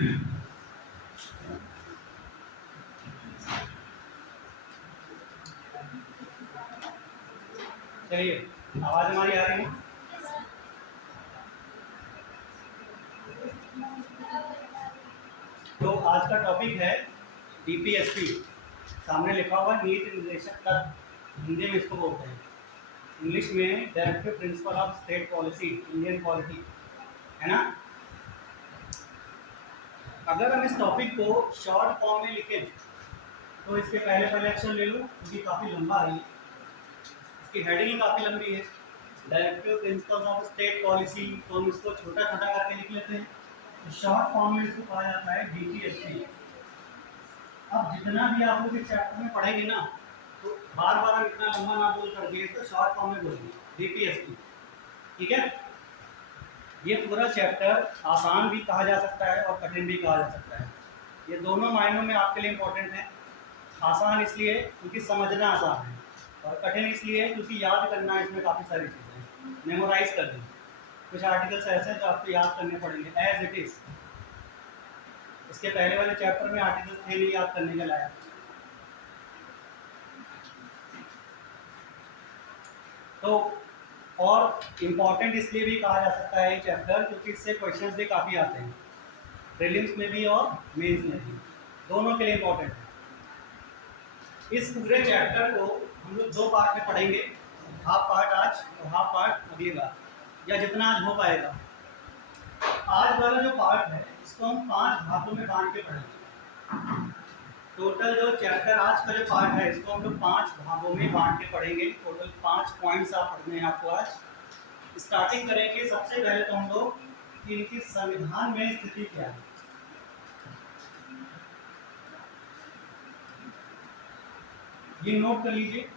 चलिए, आवाज हमारी आ रही है। तो आज का टॉपिक है डीपीएसपी। सामने लिखा हुआ नीट निर्देशक तत्व, हिंदी में इसको बोलते हैं, इंग्लिश में directive principle of state policy, Indian polity, है ना। अगर हम इस टॉपिक को शॉर्ट फॉर्म में लिखें तो इसके पहले पहले अक्षर ले लो, क्योंकि काफ़ी लंबा है। इसकी हेडिंग ही काफ़ी लंबी है, directive principles of state policy, तो हम इसको छोटा छोटा करके लिख लेते हैं। तो शॉर्ट फॉर्म में इसको कहा जाता है डीपीएसपी। अब जितना भी आप लोग इस चैप्टर में पढ़ेंगे ना, तो बार बार हम इतना लंबा ना बोल करके तो शॉर्ट फॉर्म में बोलेंगे डीपीएसपी, ठीक है। ये पूरा चैप्टर आसान भी कहा जा सकता है और कठिन भी कहा जा सकता है। ये दोनों मायनों में आपके लिए इम्पोर्टेंट है। आसान इसलिए क्योंकि समझना आसान है, और कठिन इसलिए क्योंकि याद करना है, इसमें काफ़ी सारी चीज़ें मेमोराइज करनी। कुछ आर्टिकल्स ऐसे हैं जो आपको याद करने पड़ेंगे एज इट इज़। इसके पहले वाले चैप्टर में आर्टिकल्स थे नहीं याद करने के लायक। तो और इम्पॉर्टेंट इसलिए भी कहा जा सकता है ये चैप्टर क्योंकि इससे क्वेश्चंस भी काफ़ी आते हैं, प्रीलिम्स में भी और मेंस में भी, दोनों के लिए इम्पोर्टेंट है। इस पूरे चैप्टर को हम लोग दो पार्ट में पढ़ेंगे, हाफ पार्ट आज और हाफ पार्ट अगली बार, या जितना आज हो पाएगा। आज वाला जो पार्ट है इसको हम 5 भागों में बांट के पढ़ेंगे। टोटल जो चैप्टर आज का जो पार्ट है इसको हम लोग 5 भागों में बांट के पढ़ेंगे। टोटल 5 पॉइंट्स आप पढ़ने हैं आपको आज। स्टार्टिंग करेंगे सबसे पहले तो हम लोग कि इनकी संविधान में स्थिति क्या है। ये नोट कर लीजिए।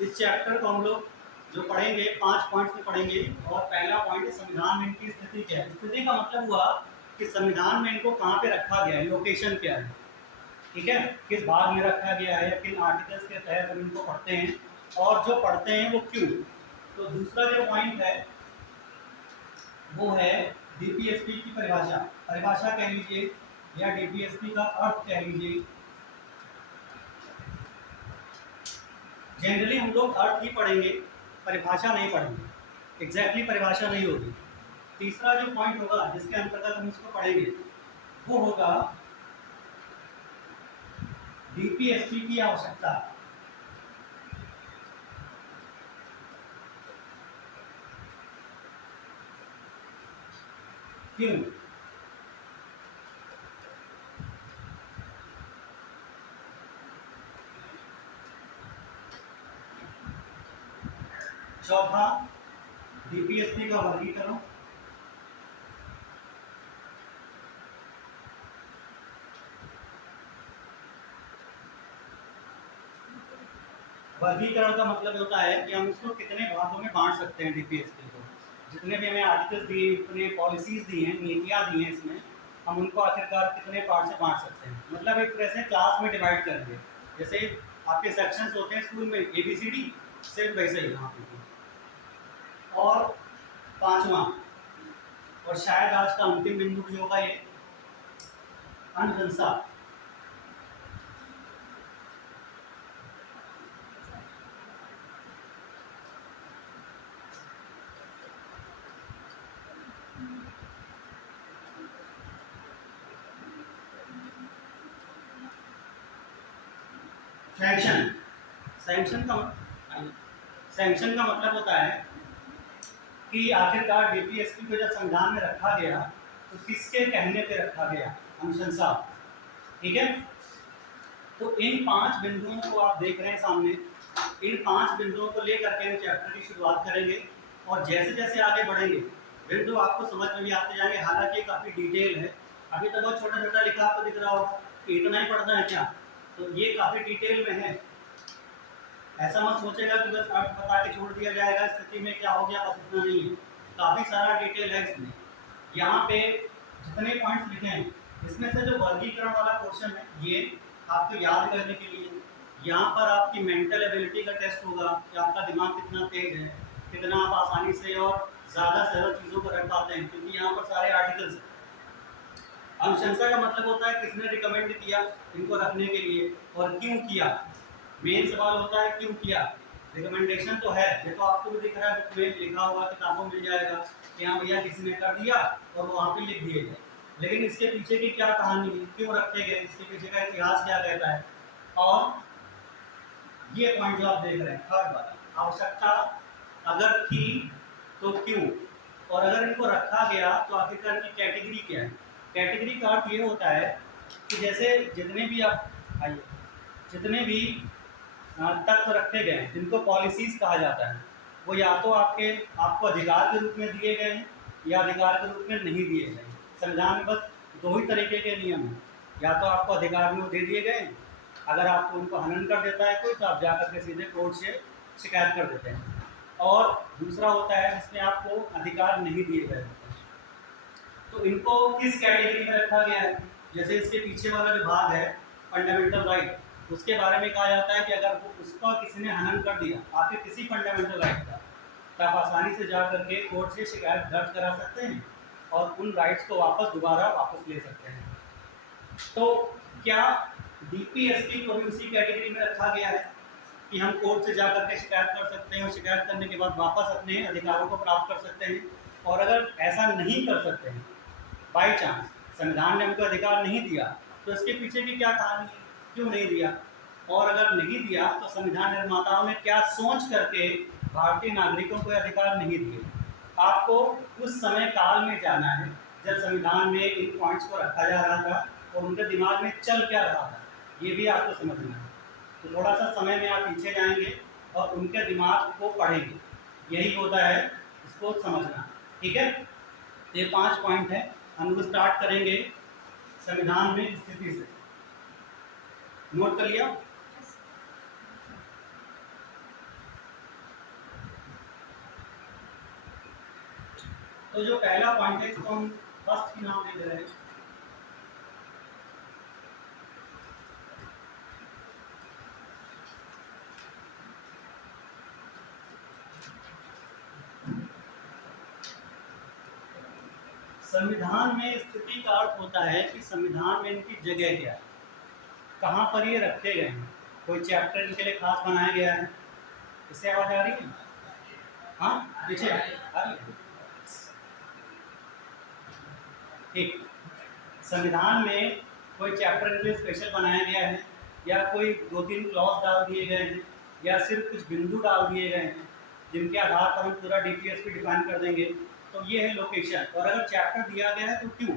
इस चैप्टर को हम लोग जो पढ़ेंगे 5 पॉइंट्स में पढ़ेंगे, और पहला पॉइंट है संविधान में इनकी स्थिति क्या है। स्थिति का मतलब हुआ कि संविधान में इनको कहाँ पे रखा गया है, लोकेशन क्या है, ठीक है, किस भाग में रखा गया है या किन आर्टिकल्स के तहत हम इनको पढ़ते हैं, और जो पढ़ते हैं वो क्यों। तो दूसरा जो पॉइंट है वो है डीपीएसपी की परिभाषा। परिभाषा कह लीजिए या डीपीएसपी का अर्थ कह लीजिए। जनरली हम लोग अर्थ ही पढ़ेंगे, परिभाषा नहीं पढ़ेंगे, एग्जैक्टली परिभाषा नहीं होगी। तीसरा जो पॉइंट होगा जिसके अंतर्गत हम इसको पढ़ेंगे वो होगा डीपीएसपी की आवश्यकता। क्यों। चौथा डीपीएसपी का वर्गीकरण। वर्गीकरण का मतलब होता है कि हम इसको कितने भागों में बांट सकते हैं। डीपीएसपी को जितने भी हमें आर्टिकल्स दिए, जितने पॉलिसीज दी हैं, नीतियाँ दी हैं, इसमें हम उनको आखिरकार कितने पार्ट से बांट सकते हैं। मतलब एक तरह से क्लास में डिवाइड करेंगे, जैसे आपके सेक्शंस होते हैं स्कूल में ABCD, सेम वैसे ही यहाँ पे। और पांचवा और शायद आज का अंतिम बिंदु भी होगा ये अनुशंसा। सैंक्शन का मतलब होता है कि आखिरकार डीपीएसपी को जब संविधान में रखा गया तो किसके कहने पे रखा गया, अनुशंसा, ठीक है। तो इन 5 बिंदुओं को आप देख रहे हैं सामने, इन 5 बिंदुओं को लेकर के हम चैप्टर की शुरुआत करेंगे, और जैसे जैसे आगे बढ़ेंगे बिंदु आपको समझ में भी आते जाएंगे। हालांकि ये काफ़ी डिटेल है, अभी तो बहुत छोटा छोटा लिखा आपको दिख रहा होगा कि इतना ही पढ़ना है क्या, तो ये काफ़ी डिटेल में है। ऐसा मत सोचेगा कि बस अर्थ बता के छोड़ दिया जाएगा, स्थिति में क्या हो गया, बस इतना नहीं है, काफ़ी सारा डिटेल है इसमें। यहाँ पे जितने पॉइंट्स लिखे हैं इसमें से जो वर्गीकरण वाला पोर्शन है ये आपको याद करने के लिए, यहाँ पर आपकी मेंटल एबिलिटी का टेस्ट होगा कि आपका दिमाग कितना तेज है, कितना आप आसानी से और ज़्यादा से ज़्यादा चीज़ों को रख पाते हैं, क्योंकि यहाँ पर सारे आर्टिकल्स हैं। अनुशंसा का मतलब होता है किसने रिकमेंड किया इनको रखने के लिए और क्यों किया। मेन सवाल होता है क्यों किया। रिकमेंडेशन तो है, ये तो आपको भी दिख रहा है, बुक में लिखा होगा, किताबों में मिल जाएगा कि हाँ भैया किसी ने कर दिया और वो वहाँ पे लिख दिए गए। लेकिन इसके पीछे की क्या कहानी है, क्यों रखे गए, इसके पीछे का इतिहास क्या कहता है। और ये पॉइंट जो आप देख रहे हैं थर्ड वाला, आवश्यकता अगर थी तो क्यों, और अगर इनको रखा गया तो आखिरकार की कैटेगरी क्या है। कैटेगरी का अर्थ ये होता है कि जैसे जितने भी आप आइए जितने भी तत्व रखे गए हैं जिनको पॉलिसीज़ कहा जाता है, वो या तो आपको अधिकार के रूप में दिए गए हैं या अधिकार के रूप में नहीं दिए गए हैं। संविधान में बस दो ही तरीके के नियम हैं, या तो आपको अधिकार में वो दे दिए गए हैं, अगर आपको उनको हनन कर देता है कोई तो आप जा करके सीधे कोर्ट से शिकायत कर देते हैं, और दूसरा होता है जिसमें आपको अधिकार नहीं दिए गए होते हैं। तो इनको किस कैटेगरी में रखा गया है, जैसे इसके पीछे वाला विभाग है फंडामेंटल राइट, उसके बारे में कहा जाता है कि अगर वो उसका किसी ने हनन कर दिया आपके किसी फंडामेंटल राइट का, तो आप आसानी से जा करके कोर्ट से शिकायत दर्ज करा सकते हैं और उन राइट्स को दोबारा वापस ले सकते हैं। तो क्या डीपीएसपी को भी उसी कैटेगरी में रखा गया है कि हम कोर्ट से जा करके शिकायत कर सकते हैं और शिकायत करने के बाद वापस अपने अधिकारों को प्राप्त कर सकते हैं। और अगर ऐसा नहीं कर सकते हैं, बाई चांस संविधान ने हमको अधिकार नहीं दिया, तो इसके पीछे की क्या कहानी है, क्यों नहीं दिया, और अगर नहीं दिया तो संविधान निर्माताओं ने क्या सोच करके भारतीय नागरिकों को अधिकार नहीं दिए। आपको उस समय काल में जाना है जब संविधान में इन पॉइंट्स को रखा जा रहा था और उनके दिमाग में चल क्या रहा था, ये भी आपको समझना है। तो थोड़ा सा समय में आप पीछे जाएंगे और उनके दिमाग को पढ़ेंगे, यही होता है, इसको समझना। ठीक है, ये 5 पॉइंट है, हम लोग स्टार्ट करेंगे संविधान में स्थिति से। नोट कर लिया। तो जो पहला पॉइंट है इसको हम फर्स्ट की नाम दे रहे हैं। संविधान में स्थिति का अर्थ होता है कि संविधान में इनकी जगह क्या है, कहाँ पर ये रखे गए हैं, कोई चैप्टर इनके लिए खास बनाया गया है। इससे आवाज आ रही है? हाँ पीछे आ रही है। ठीक, संविधान में कोई चैप्टर इनके लिए स्पेशल बनाया गया है, या कोई 2-3 क्लॉज डाल दिए गए हैं, या सिर्फ कुछ बिंदु डाल दिए गए हैं जिनके आधार पर हम पूरा डीपीएसपी डिफाइन कर देंगे। तो ये है लोकेशन। और अगर चैप्टर दिया गया है तो क्यों,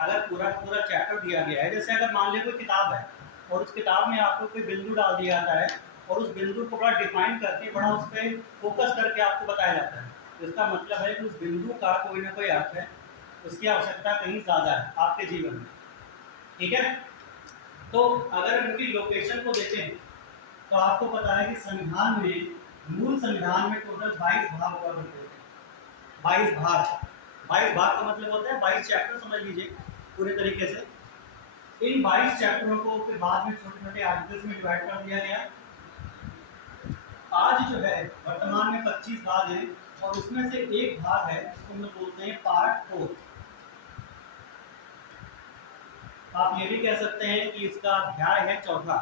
अगर पूरा चैप्टर दिया गया है, जैसे अगर मान लीजिए कोई किताब है और उस किताब में आपको कोई बिंदु डाल दिया जाता है और उस बिंदु को बड़ा डिफाइन करके बड़ा उस पर फोकस करके आपको बताया जाता है, तो इसका मतलब है कि उस बिंदु का कोई ना कोई अर्थ है, उसकी आवश्यकता कहीं ज़्यादा है आपके जीवन में। ठीक है, तो अगर इनकी लोकेशन को देखें तो आपको पता है कि संविधान में, मूल संविधान में टोटल 22 भाग हुआ करते थे। 22 भाग का मतलब होता है 22 चैप्टर, समझ लीजिए पूरे तरीके से। इन 22 चैप्टरों को फिर बाद में छोटे छोटे आर्टिकल्स में डिवाइड कर दिया गया। आज जो है वर्तमान में 25 भाग हैं और उसमें से एक भाग है जिसको हम लोग बोलते हैं पार्ट 4। आप ये भी कह सकते हैं कि इसका अध्याय है चौथा।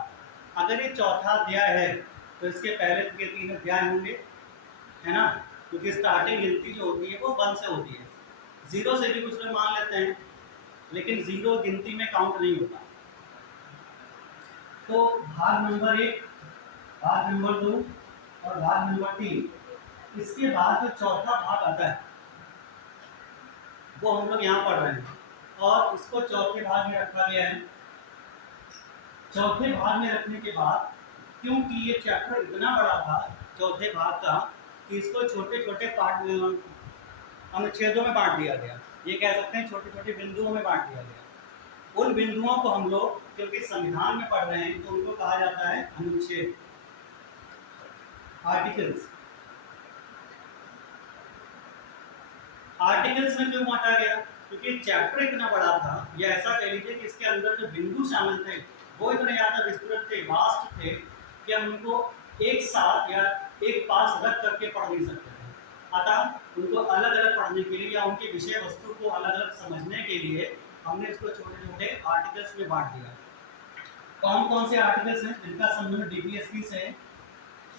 अगर ये चौथा अध्याय है तो इसके पहले के 3 अध्याय होंगे, है ना, क्योंकि स्टार्टिंग गिनती जो होती है वो 1 से होती है। 0 से भी कुछ लोग मान लेते हैं, लेकिन 0 गिनती में काउंट नहीं होता। तो भाग नंबर 1, भाग नंबर 2 और भाग नंबर 3, इसके बाद जो चौथा भाग आता है वो हम लोग यहाँ पढ़ रहे हैं और उसको चौथे भाग में रखा गया है। चौथे भाग में रखने के बाद, क्योंकि ये चैप्टर इतना बड़ा था चौथे भाग का कि इसको छोटे छोटे पार्ट में, अनुच्छेदों में बांट दिया गया। ये कह सकते हैं छोटे छोटे बिंदुओं में बांट दिया गया। उन बिंदुओं को हम लोग क्योंकि संविधान में पढ़ रहे हैं तो उनको कहा जाता है अनुच्छेद, आर्टिकल्स। आर्टिकल्स में क्यों बांटा गया, क्योंकि चैप्टर इतना बड़ा था, या ऐसा कह लीजिए कि इसके अंदर जो बिंदु शामिल थे वो इतने ज़्यादा विस्तृत थे, वास्ट थे, कि हम उनको एक साथ या एक पास रख करके पढ़ नहीं सकते थे। अतः उनको अलग अलग पढ़ने के लिए या उनकी विषय वस्तु को अलग अलग समझने के लिए हमने इसको छोटे छोटे आर्टिकल्स में बांट दिया। कौन कौन से आर्टिकल्स हैं जिनका संबंध डीपीएसपी से है?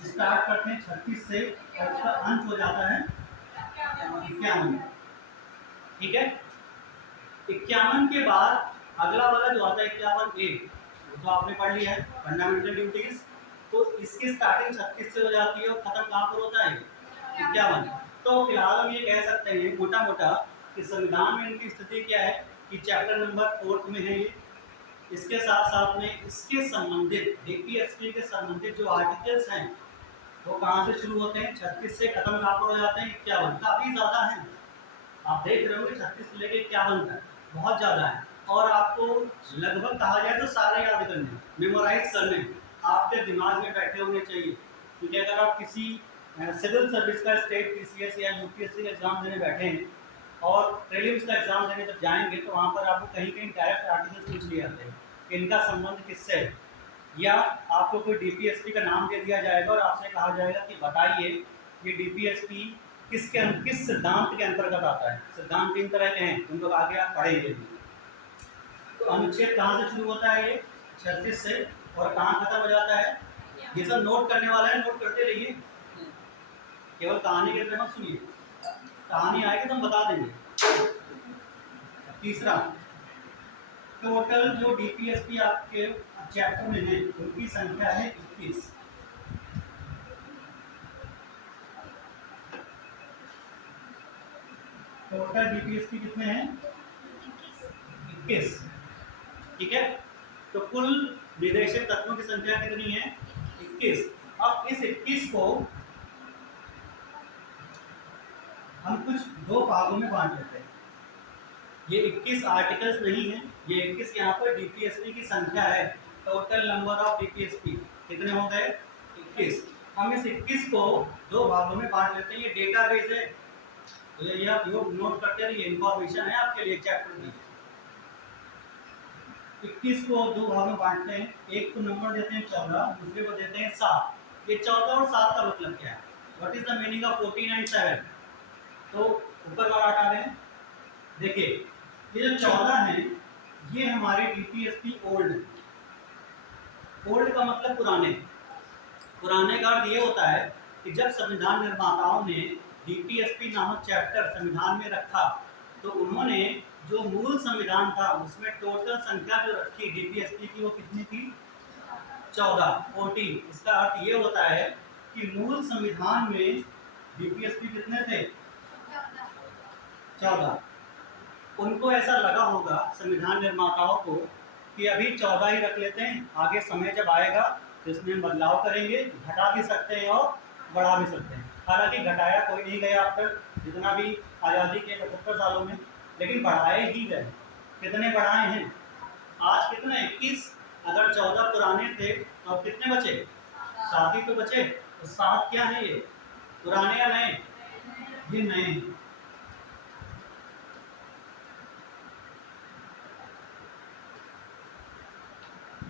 स्टार्ट करते हैं 36 से और उसका अंत हो जाता है 51। ठीक है, 51 के बाद अगला वाला जो आता है 51A, वो तो आपने पढ़ लिया है, फंडामेंटल ड्यूटीज। तो इसकी स्टार्टिंग 36 से हो जाती है और खत्म कहाँ पर होता है? 51। तो फिलहाल हम ये कह सकते हैं मोटा मोटा कि संविधान में इनकी स्थिति क्या है कि चैप्टर नंबर 4 में है ये। इसके साथ साथ में इसके संबंधित डीपीएसपी के संबंधित जो आर्टिकल्स हैं वो कहाँ से शुरू होते हैं? 36 से खत्म कहाँ पर हो जाते हैं? 51। काफ़ी ज़्यादा है, आप देख रहे हो कि 36 से लेकर 51 तक बहुत ज़्यादा है। और आपको लगभग कहा जाए तो सारे याद करने, मेमोराइज करने आपके दिमाग में बैठे होने चाहिए। क्योंकि अगर आप किसी सिविल सर्विस का स्टेट पीसीएस या यूपीएससी का एग्ज़ाम देने बैठे हैं और प्रीलिम्स का एग्ज़ाम देने जब जाएंगे तो वहाँ पर आपको कहीं कहीं डायरेक्ट आर्टिकल्स पूछ लिए जाते हैं कि इनका संबंध किससे है, या आपको कोई डीपीएसपी का नाम दे दिया जाएगा और आपसे कहा जाएगा कि बताइए ये डीपीएसपी किस सिद्धांत के अंतर्गत आता है। सिद्धांत 3 तरह के हैं, उन लोग आगे आप पढ़ेंगे। तो अनुच्छेद कहाँ से शुरू होता है? ये 36 से, और कहाँ खत्म हो जाता है? ये सब नोट करने वाला है, नोट करते रहिए, केवल कहानी के अंदर मत सुनिए, कहानी आएगी तो हम बता देंगे। तीसरा, टोटल जो डीपीएसपी आपके चैप्टर में है उनकी संख्या है 21। टोटल डीपीएसपी कितने हैं? 21। ठीक है, तो कुल निदेशक तत्वों की संख्या कितनी है? 21। अब इस 21 को हम कुछ दो भागों में बांट लेते हैं। ये 21 आर्टिकल्स नहीं है, ये 21 यहाँ पर डीपीएसपी की संख्या है। टोटल नंबर ऑफ डीपीएसपी कितने हो गए? 21। हम इस 21 को दो भागों में बांट लेते हैं। ये डेटाबेस है, तो ये आप लोग नोट करते रहिए, इंफॉर्मेशन है आपके लिए चैप्टर की। 21 को दो भागों में बांटते हैं, एक को नंबर देते हैं 14, दूसरे को देते हैं 7। ये 14 और 7 का मतलब क्या है? What is the meaning of 14 and 7? तो ऊपर वाला हटा दें। देखिए, ये जो 14 है ये हमारे डीपीएसपी ओल्ड है। ओल्ड का मतलब पुराने। पुराने का अर्थ ये होता है कि जब संविधान निर्माताओं ने डीपीएसपी नामक चैप्टर संविधान में रखा तो उन्होंने जो मूल संविधान था उसमें टोटल संख्या जो रखी डीपीएसपी की वो कितनी थी? 14। इसका अर्थ ये होता है कि मूल संविधान में डीपीएसपी कितने थे? 14। उनको ऐसा लगा होगा संविधान निर्माताओं को कि अभी 14 ही रख लेते हैं, आगे समय जब आएगा तो इसमें बदलाव करेंगे, घटा भी सकते हैं और बढ़ा भी सकते हैं। हालांकि घटाया कोई नहीं गया अब तक, जितना भी आज़ादी के 75 सालों में, लेकिन बढ़ाए ही गए। कितने बढ़ाए हैं? आज कितने? 21। अगर 14 पुराने थे तो अब कितने बचे? 7 ही तो बचे। तो 7 क्या है? ये पुराने या नए? ये नए हैं।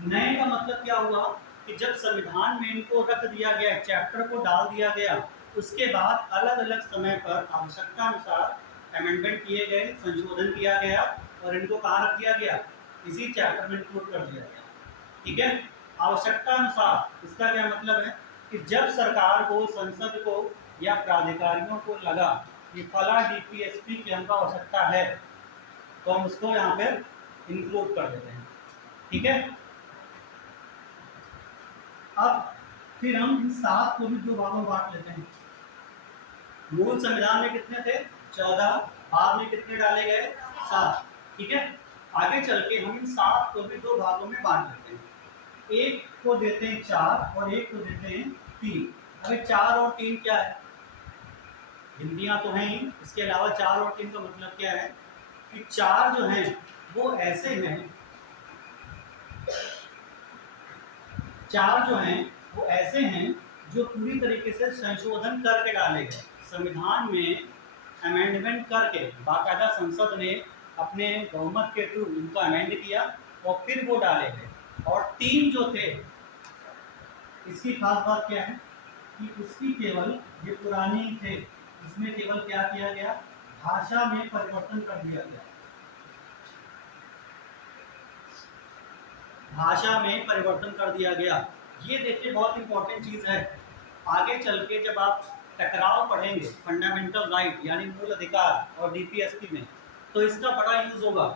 नए का मतलब क्या हुआ कि जब संविधान में इनको रख दिया गया, चैप्टर को डाल दिया गया, उसके बाद अलग अलग समय पर आवश्यकता अनुसार अमेंडमेंट किए गए, संशोधन किया गया और इनको कहाँ रख दिया गया? इसी चैप्टर में इंक्लूड कर दिया गया। ठीक है, आवश्यकता अनुसार इसका क्या मतलब है कि जब सरकार को, संसद को या प्राधिकारियों को लगा कि फला डीपीएसपी की हमको आवश्यकता है तो हम उसको यहाँ पे इंक्लूड कर देते हैं। ठीक है, अब फिर हम इन 7 को भी दो भागों में बांट लेते हैं। मूल संविधान में कितने थे? 14। बाद में कितने डाले गए? 7। ठीक है, आगे चल के हम इन 7 को भी दो भागों में बांट लेते हैं। एक को देते हैं 4 और एक को देते हैं 3। अभी 4 और 3 क्या है? हिंदियाँ तो हैं ही, इसके अलावा 4 और 3 का मतलब क्या है कि 4 जो हैं वो ऐसे हैं, 4 जो हैं वो ऐसे हैं जो पूरी तरीके से संशोधन करके डाले गए। संविधान में अमेंडमेंट करके बाकायदा संसद ने अपने बहुमत के थ्रू उनको अमेंड किया और फिर वो डाले गए। और 3 जो थे, इसकी खास बात क्या है कि उसकी केवल ये पुरानी थे, इसमें केवल क्या किया गया, भाषा में परिवर्तन कर दिया गया। भाषा में परिवर्तन कर दिया गया। ये देखिए बहुत इंपॉर्टेंट चीज है। आगे चल के जब आप टकराव पढ़ेंगे फंडामेंटल राइट यानी मूल अधिकार और डीपीएसपी में, तो इसका बड़ा यूज होगा।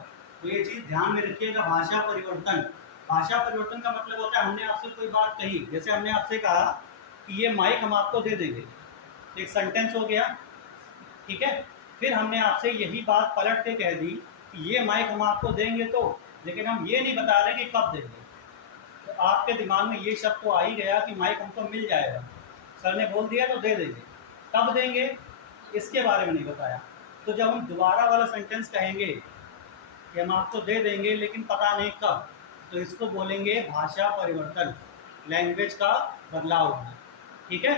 तो ये चीज ध्यान में रखिएगा। भाषा परिवर्तन, भाषा परिवर्तन का मतलब होता है हमने आपसे कोई बात कही, जैसे हमने आपसे कहा कि ये माइक हम आपको दे देंगे, एक सेंटेंस हो गया, ठीक है। फिर हमने आपसे यही बात पलट के कह दी कि ये माइक हम आपको देंगे, तो लेकिन हम ये नहीं बता रहे कि कब देंगे। तो आपके दिमाग में ये शब्द तो आ ही गया कि माइक हमको मिल जाएगा, सर ने बोल दिया तो दे देंगे। कब देंगे इसके बारे में नहीं बताया। तो जब हम दोबारा वाला सेंटेंस कहेंगे कि हम आपको दे देंगे लेकिन पता नहीं कब, तो इसको बोलेंगे भाषा परिवर्तन, लैंग्वेज का बदलाव होना। ठीक है,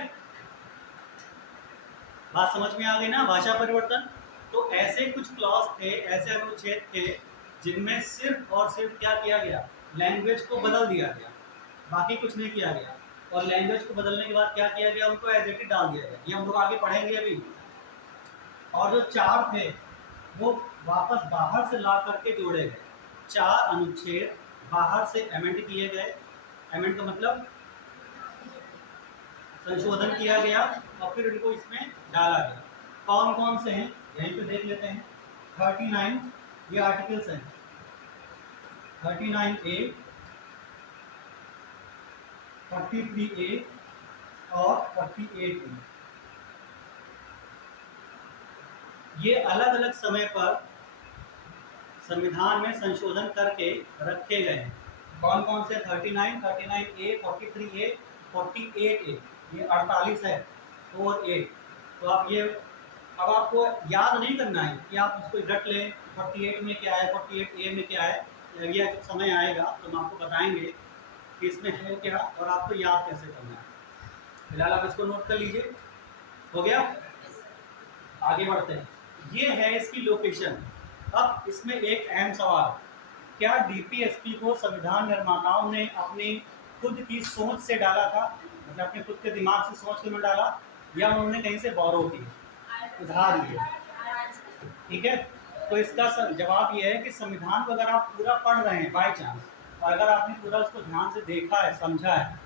बात समझ में आ गई ना, भाषा परिवर्तन। तो ऐसे कुछ क्लॉज थे, ऐसे अनुच्छेद थे जिनमें सिर्फ और सिर्फ क्या किया गया, लैंग्वेज को बदल दिया गया, बाकी कुछ नहीं किया गया। और लैंग्वेज को बदलने के बाद क्या किया गया, उनको एज इट इज डाल दिया गया। ये हम लोग आगे पढ़ेंगे अभी। और जो चार थे वो वापस बाहर से ला करके जोड़े गए। चार अनुच्छेद बाहर से अमेंड किए गए। अमेंड का मतलब संशोधन किया गया और फिर उनको इसमें डाला गया। कौन कौन से हैं यहीं पे देख लेते हैं। 39 ये आर्टिकल्स हैं, 39A, 43A और 48A। ये अलग अलग समय पर संविधान में संशोधन करके रखे गए हैं। कौन कौन से, 39, 39A, 43A, 48A, ये 48 है और 8। तो आप ये अब आपको याद नहीं करना है कि आप उसको रट लें 48 में क्या है, 48A में क्या है। ये जब समय आएगा तो हम आपको बताएंगे कि इसमें है क्या और आपको याद कैसे करना है। फिलहाल आप इसको नोट कर लीजिए। हो गया, आगे बढ़ते हैं। ये है इसकी लोकेशन। अब इसमें एक अहम सवाल, क्या डीपीएसपी को संविधान निर्माताओं ने अपनी खुद की सोच से डाला था, मतलब अपने खुद के दिमाग से सोच के में डाला, या उन्होंने कहीं से बोरो की, उधार लिए? ठीक है, तो इसका जवाब ये है कि संविधान को अगर आप पूरा पढ़ रहे हैं बाई चांस, और अगर आपने पूरा उसको ध्यान से देखा है, समझा है,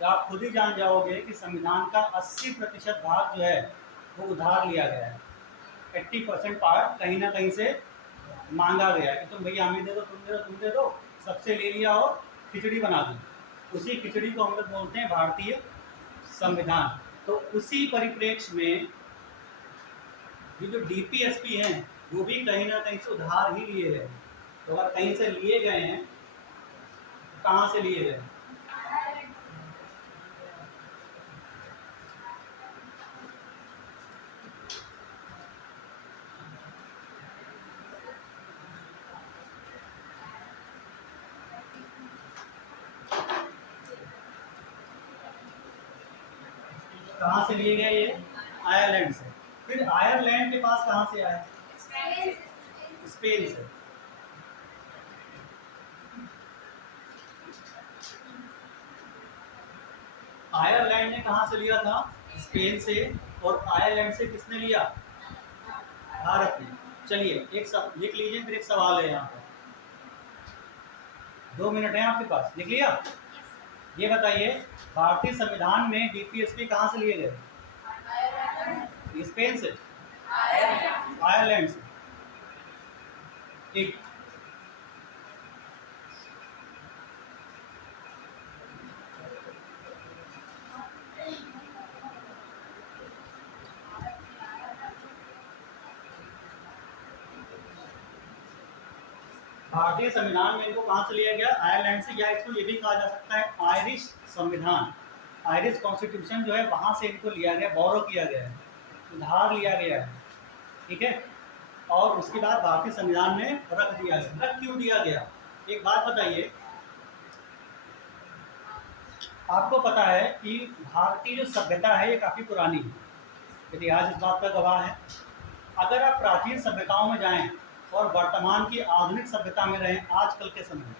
तो आप खुद ही जान जाओगे कि संविधान का 80% भाग जो है वो उधार लिया गया है। 80% पार्ट कहीं ना कहीं से मांगा गया कि तुम भैया हमें दे दो, तुम दे दो, तुम दे दो, सबसे ले लिया और खिचड़ी बना दी। उसी खिचड़ी को हम लोग बोलते हैं भारतीय संविधान। तो उसी परिप्रेक्ष्य में ये जो डीपीएसपी हैं वो भी कहीं ना कहीं से उधार ही लिए गए। तो अगर कहीं से लिए गए हैं, कहाँ से लिए गए? कहाँ से लिए गए? ये आयरलैंड से। फिर आयरलैंड के पास कहाँ से आए? स्पेन से। आयरलैंड ने कहाँ से लिया था? स्पेन से। और आयरलैंड से किसने लिया? भारत ने। चलिए एक सब लिख लीजिए, फिर एक सवाल है यहाँ पर। 2 मिनट है आपके पास, लिख लिया? ये बताइए भारतीय संविधान में डीपीएसपी कहाँ से लिए गए? स्पेन से, आयरलैंड से। ठीक, भारतीय संविधान में इनको कहाँ से लिया गया? आयरलैंड से, या इसको ये भी कहा जा सकता है आयरिश संविधान, आयरिश कॉन्स्टिट्यूशन जो है वहाँ से इनको लिया गया, बोरो किया गया है, उधार लिया गया है। ठीक है, और उसके बाद भारतीय संविधान में रख दिया गया। रख क्यों दिया गया? एक बात बताइए, आपको पता है कि भारतीय जो सभ्यता है ये काफ़ी पुरानी है, इतिहास इस बात का गवाह है। अगर आप प्राचीन सभ्यताओं में जाएं और वर्तमान की आधुनिक सभ्यता में रहें आजकल के समय में,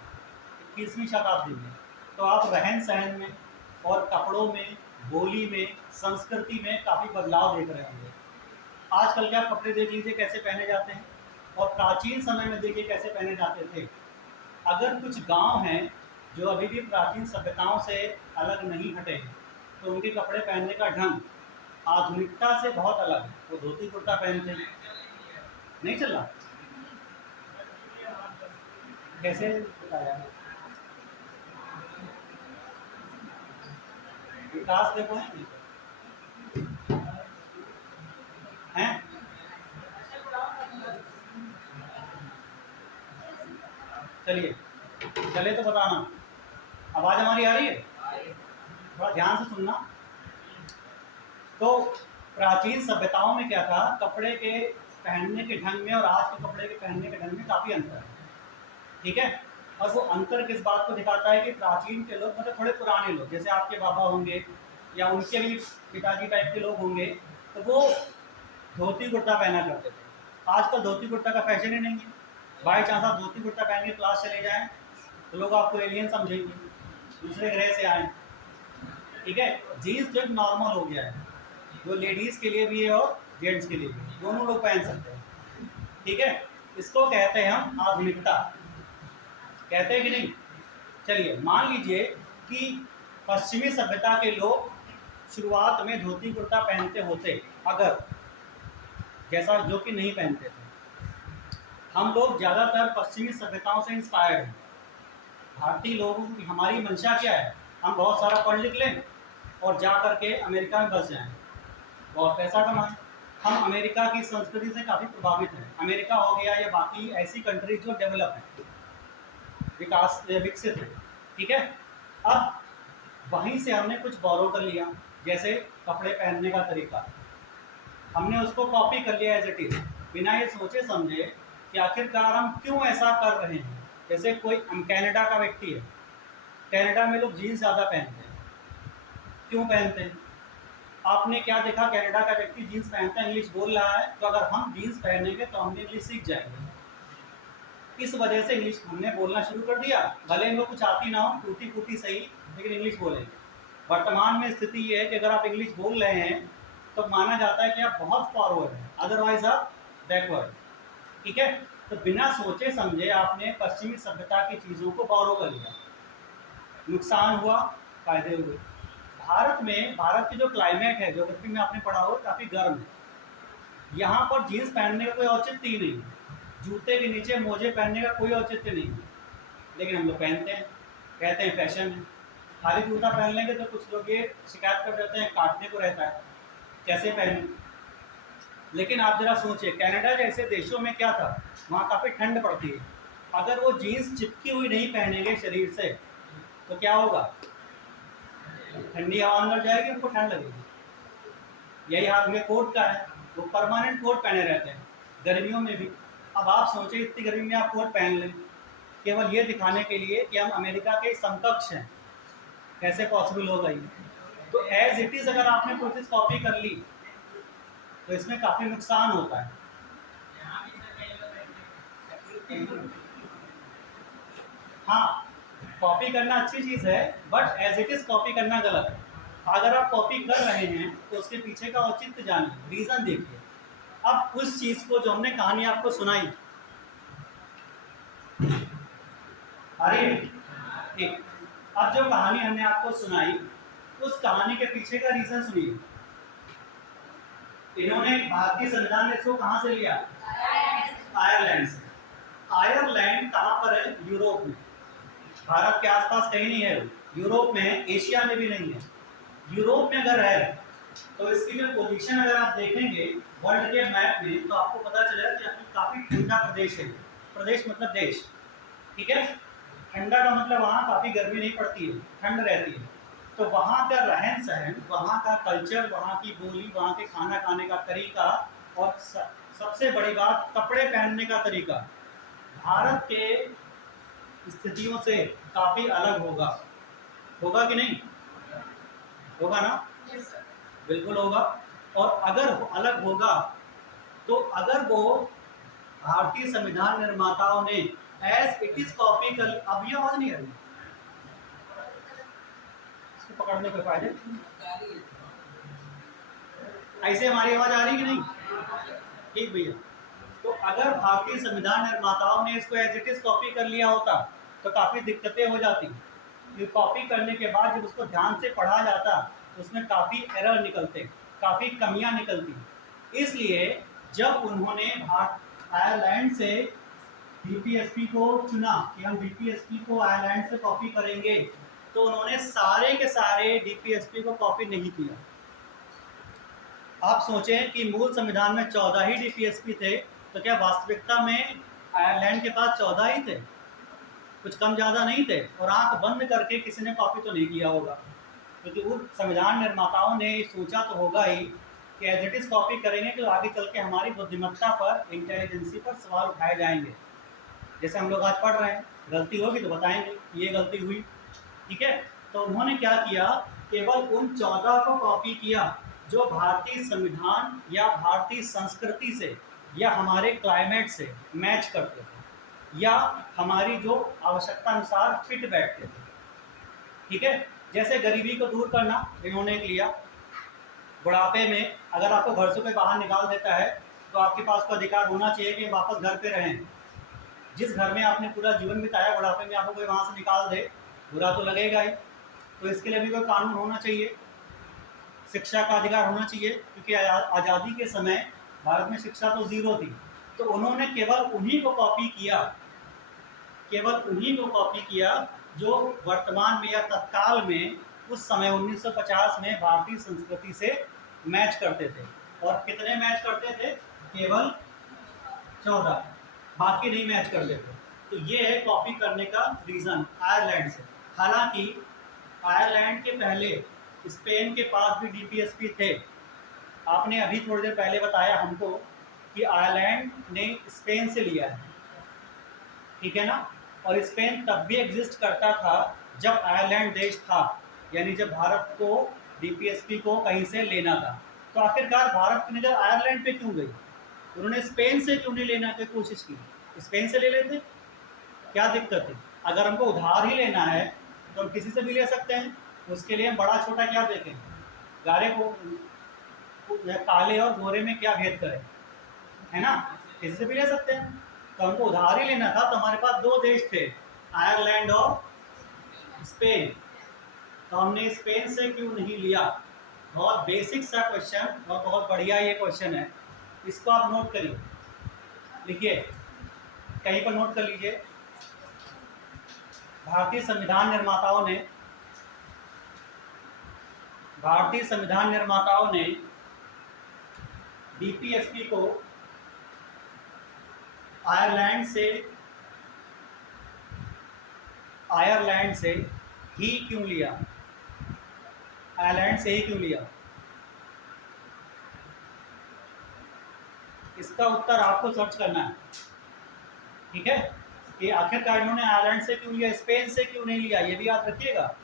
21वीं शताब्दी में, तो आप रहन सहन में और कपड़ों में, बोली में, संस्कृति में काफ़ी बदलाव देख रहे होंगे। आजकल के आप कपड़े देख लीजिए कैसे पहने जाते हैं, और प्राचीन समय में देखिए कैसे पहने जाते थे। अगर कुछ गांव हैं जो अभी भी प्राचीन सभ्यताओं से अलग नहीं हटे हैं, तो उनके कपड़े पहनने का ढंग आधुनिकता से बहुत अलग है। वो धोती कुर्ता पहनते हैं। नहीं चल रहा? कैसे बताया? विकास देखो हैं। चलिए, चले तो बताना। आवाज़ हमारी आ रही है? थोड़ा ध्यान से सुनना। तो प्राचीन सभ्यताओं में क्या था, कपड़े के पहनने के ढंग में और आज के कपड़े के पहनने के ढंग में काफ़ी अंतर है। ठीक है? और वो अंतर किस बात को दिखाता है कि प्राचीन के लोग, मतलब थोड़े पुराने लोग, जैसे आपके बाबा होंगे या उनके भी पिताजी टाइप के लोग होंगे, तो वो धोती कुर्ता पहना करते थे। आजकल धोती कुर्ता का फैशन ही नहीं है। बाई चांस आप धोती कुर्ता पहन के क्लास चले जाएं तो लोग आपको एलियन समझेंगे, दूसरे ग्रह से आए। ठीक है? जीन्स जो नॉर्मल हो गया है, जो लेडीज़ के लिए भी है और जेंट्स के लिए भी, दोनों लोग पहन सकते हैं। ठीक है? इसको कहते हैं हम आधुनिकता। कहते हैं कि नहीं? चलिए, मान लीजिए कि पश्चिमी सभ्यता के लोग शुरुआत में धोती कुर्ता पहनते होते, अगर, जैसा जो कि नहीं पहनते थे। हम लोग ज़्यादातर पश्चिमी सभ्यताओं से इंस्पायर्ड हैं। भारतीय लोगों की हमारी मंशा क्या है, हम बहुत सारा पढ़ लिख लें और जा कर के अमेरिका में बस जाएं, बहुत पैसा कमाएं। हम अमेरिका की संस्कृति से काफ़ी प्रभावित हैं। अमेरिका हो गया या बाकी ऐसी कंट्रीज जो डेवलप हैं, विकसित है। ठीक है? अब वहीं से हमने कुछ बोरो कर लिया, जैसे कपड़े पहनने का तरीका हमने उसको कॉपी कर लिया एज इट इज, बिना ये सोचे समझे कि आखिरकार हम क्यों ऐसा कर रहे हैं। जैसे कोई कनाडा का व्यक्ति है, कनाडा में लोग जीन्स ज़्यादा पहनते हैं। क्यों पहनते हैं? आपने क्या देखा, कनाडा का व्यक्ति जीन्स पहनता है, इंग्लिश बोल रहा है, तो अगर हम जीन्स पहनेंगे तो हम इंग्लिश सीख जाएंगे। इस वजह से इंग्लिश हमने बोलना शुरू कर दिया। भले इनको कुछ आती ना हो, टूटी फूटी सही, लेकिन इंग्लिश बोलेंगे। वर्तमान में स्थिति ये है कि अगर आप इंग्लिश बोल रहे हैं तो माना जाता है कि आप बहुत फॉरवर्ड हैं, अदरवाइज आप बैकवर्ड। ठीक है? तो बिना सोचे समझे आपने पश्चिमी सभ्यता की चीज़ों को बोरो कर लिया, नुकसान हुआ, फायदे हुए। भारत की जो क्लाइमेट है, ज्योग्राफी में आपने पढ़ा हो, काफ़ी गर्म है। यहाँ पर जीन्स पहनने का कोई औचित्य ही नहीं है, जूते के नीचे मोजे पहनने का कोई औचित्य नहीं है, लेकिन हम लोग पहनते हैं, कहते हैं फैशन है। खाली जूता पहन लेंगे तो कुछ लोग ये शिकायत कर देते हैं, काटने को रहता है, कैसे पहने। लेकिन आप जरा सोचिए, कनाडा जैसे देशों में क्या था, वहाँ काफ़ी ठंड पड़ती है। अगर वो जीन्स चिपकी हुई नहीं पहनेंगे शरीर से तो क्या होगा? ठंडी हवा अंदर जाएगी, उनको ठंड लगेगी। यही हाल में कोट का है, वो परमानेंट कोट पहने रहते हैं गर्मियों में भी। अब आप सोचें, इतनी गर्मी में आप कोट पहन लें केवल ये दिखाने के लिए कि हम अमेरिका के समकक्ष हैं, कैसे पॉसिबल होगा ये? तो एज इट इज़ अगर आपने कोई चीज़ कॉपी कर ली तो इसमें काफ़ी नुकसान होता है। हाँ, कॉपी करना अच्छी चीज़ है, but as it is copy करना गलत है। अगर आप कॉपी कर रहे हैं तो उसके पीछे का औचित्य जानिए, रीज़न देखिए। अब उस चीज़ को, जो हमने कहानी आपको सुनाई, अरे ठीक, अब जो कहानी हमने आपको सुनाई, उस कहानी के पीछे का रीज़न सुनिए। इन्होंने भारतीय संविधान में इसको कहाँ से लिया? आयरलैंड से। आयरलैंड कहाँ पर है? यूरोप में। भारत के आसपास कहीं नहीं है, यूरोप में है, एशिया में भी नहीं है। यूरोप में अगर है तो इसकी जो पोजीशन अगर आप देखेंगे वर्ल्ड के मैप में, तो आपको पता चलेगा कि काफ़ी ठंडा प्रदेश है। प्रदेश मतलब देश। ठीक है? ठंडा का मतलब वहाँ काफ़ी गर्मी नहीं पड़ती है, ठंड रहती है। तो वहाँ का रहन सहन, वहाँ का कल्चर, वहाँ की बोली, वहाँ के खाना खाने का तरीका, और सबसे बड़ी बात कपड़े पहनने का तरीका भारत के स्थितियों से काफ़ी अलग होगा। होगा कि नहीं? होगा ना? बिल्कुल होगा। और अगर अलग होगा तो अगर वो भारतीय संविधान निर्माताओं ने एज इट इज कॉपी कर, अब ये आवाज नहीं आ रही, इसको पकड़ने के फायदे। ऐसे हमारी आवाज आ रही कि नहीं? ठीक भैया। तो अगर भारतीय संविधान निर्माताओं ने इसको एज इट इज कॉपी कर लिया होता तो काफ़ी दिक्कतें हो जाती। ये कॉपी करने के बाद जब उसको ध्यान से पढ़ा जाता तो उसमें काफ़ी एरर निकलते, काफ़ी कमियां निकलती। इसलिए जब उन्होंने आयरलैंड से डीपीएसपी को चुना कि हम डीपीएसपी को आयरलैंड से कॉपी करेंगे, तो उन्होंने सारे के सारे डीपीएसपी को कॉपी नहीं किया। आप सोचें कि मूल संविधान में 14 ही डीपीएसपी थे, तो क्या वास्तविकता में आयरलैंड के पास 14 ही थे? कुछ कम ज़्यादा नहीं थे। और आंख बंद करके किसी ने कॉपी तो नहीं किया होगा, क्योंकि उन संविधान निर्माताओं ने सोचा तो होगा ही कि एज इट इज़ कॉपी करेंगे तो आगे चल के हमारी बुद्धिमत्ता पर, इंटेलिजेंसी पर सवाल उठाए जाएंगे। जैसे हम लोग आज पढ़ रहे हैं, गलती होगी तो बताएंगे ये गलती हुई, ठीक है। तो उन्होंने क्या किया, केवल उन 14 को कॉपी किया जो भारतीय संविधान या भारतीय संस्कृति से या हमारे क्लाइमेट से मैच करते थे या हमारी जो आवश्यकता अनुसार फिट बैठते थे, ठीक है। जैसे गरीबी को दूर करना इन्होंने लिया। बुढ़ापे में अगर आपको घर से कोई बाहर निकाल देता है तो आपके पास को अधिकार होना चाहिए कि वापस घर पे रहें। जिस घर में आपने पूरा जीवन बिताया, बुढ़ापे में आपको कोई वहाँ से निकाल दे, बुरा तो लगेगा ही। तो इसके लिए भी कोई कानून होना चाहिए। शिक्षा का अधिकार होना चाहिए, क्योंकि आज़ादी के समय भारत में शिक्षा तो ज़ीरो थी। तो उन्होंने केवल उन्हीं को कॉपी किया, केवल उन्हीं को कॉपी किया जो वर्तमान में या तत्काल में उस समय 1950 में भारतीय संस्कृति से मैच करते थे। और कितने मैच करते थे? केवल 14, बाकी नहीं मैच करते थे। तो ये है कॉपी करने का रीज़न आयरलैंड से। हालांकि आयरलैंड के पहले स्पेन के पास भी डीपीएसपी थे। आपने अभी थोड़ी देर पहले बताया हमको कि आयरलैंड ने स्पेन से लिया है, ठीक है ना। और स्पेन तब भी एग्जिस्ट करता था जब आयरलैंड देश था, यानी जब भारत को डीपीएसपी को कहीं से लेना था। तो आखिरकार भारत की नज़र आयरलैंड पे क्यों गई? उन्होंने स्पेन से क्यों नहीं लेना की कोशिश की? स्पेन से ले लेते, क्या दिक्कत है? अगर हमको उधार ही लेना है तो हम किसी से भी ले सकते हैं। उसके लिए हम बड़ा छोटा क्या देखें, गारे को काले और गोरे में क्या भेद करें, है ना। किसी से भी ले सकते हैं। तो हमको उधार ही लेना था, तो हमारे पास दो देश थे, आयरलैंड और स्पेन। तो हमने स्पेन से क्यों नहीं लिया? बहुत बेसिक सा क्वेश्चन और बहुत बढ़िया ये क्वेश्चन है। इसको आप नोट करिए, लिखिए, कहीं पर नोट कर लीजिए। भारतीय संविधान निर्माताओं ने डीपीएसपी को आयरलैंड से ही क्यों लिया? आयरलैंड से ही क्यों लिया? इसका उत्तर आपको सर्च करना है, ठीक है, कि आखिरकार इन्होंने आयरलैंड से क्यों लिया, स्पेन से क्यों नहीं लिया, ये भी याद रखिएगा।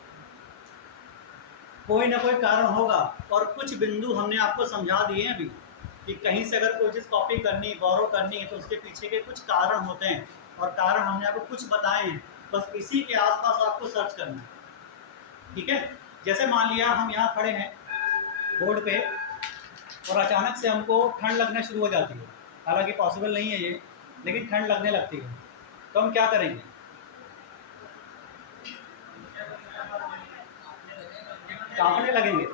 कोई ना कोई कारण होगा। और कुछ बिंदु हमने आपको समझा दिए हैं अभी कि कहीं से अगर कोई चीज़ कॉपी करनी, बोरो करनी है तो उसके पीछे के कुछ कारण होते हैं, और कारण हमने आपको कुछ बताए हैं। बस इसी के आसपास आपको सर्च करना है, ठीक है। जैसे मान लिया हम यहाँ खड़े हैं रोड पे और अचानक से हमको ठंड लगने शुरू हो जाती है, हालांकि पॉसिबल नहीं है ये, लेकिन ठंड लगने लगती है, तो हम क्या करेंगे? कांपने लगेंगे,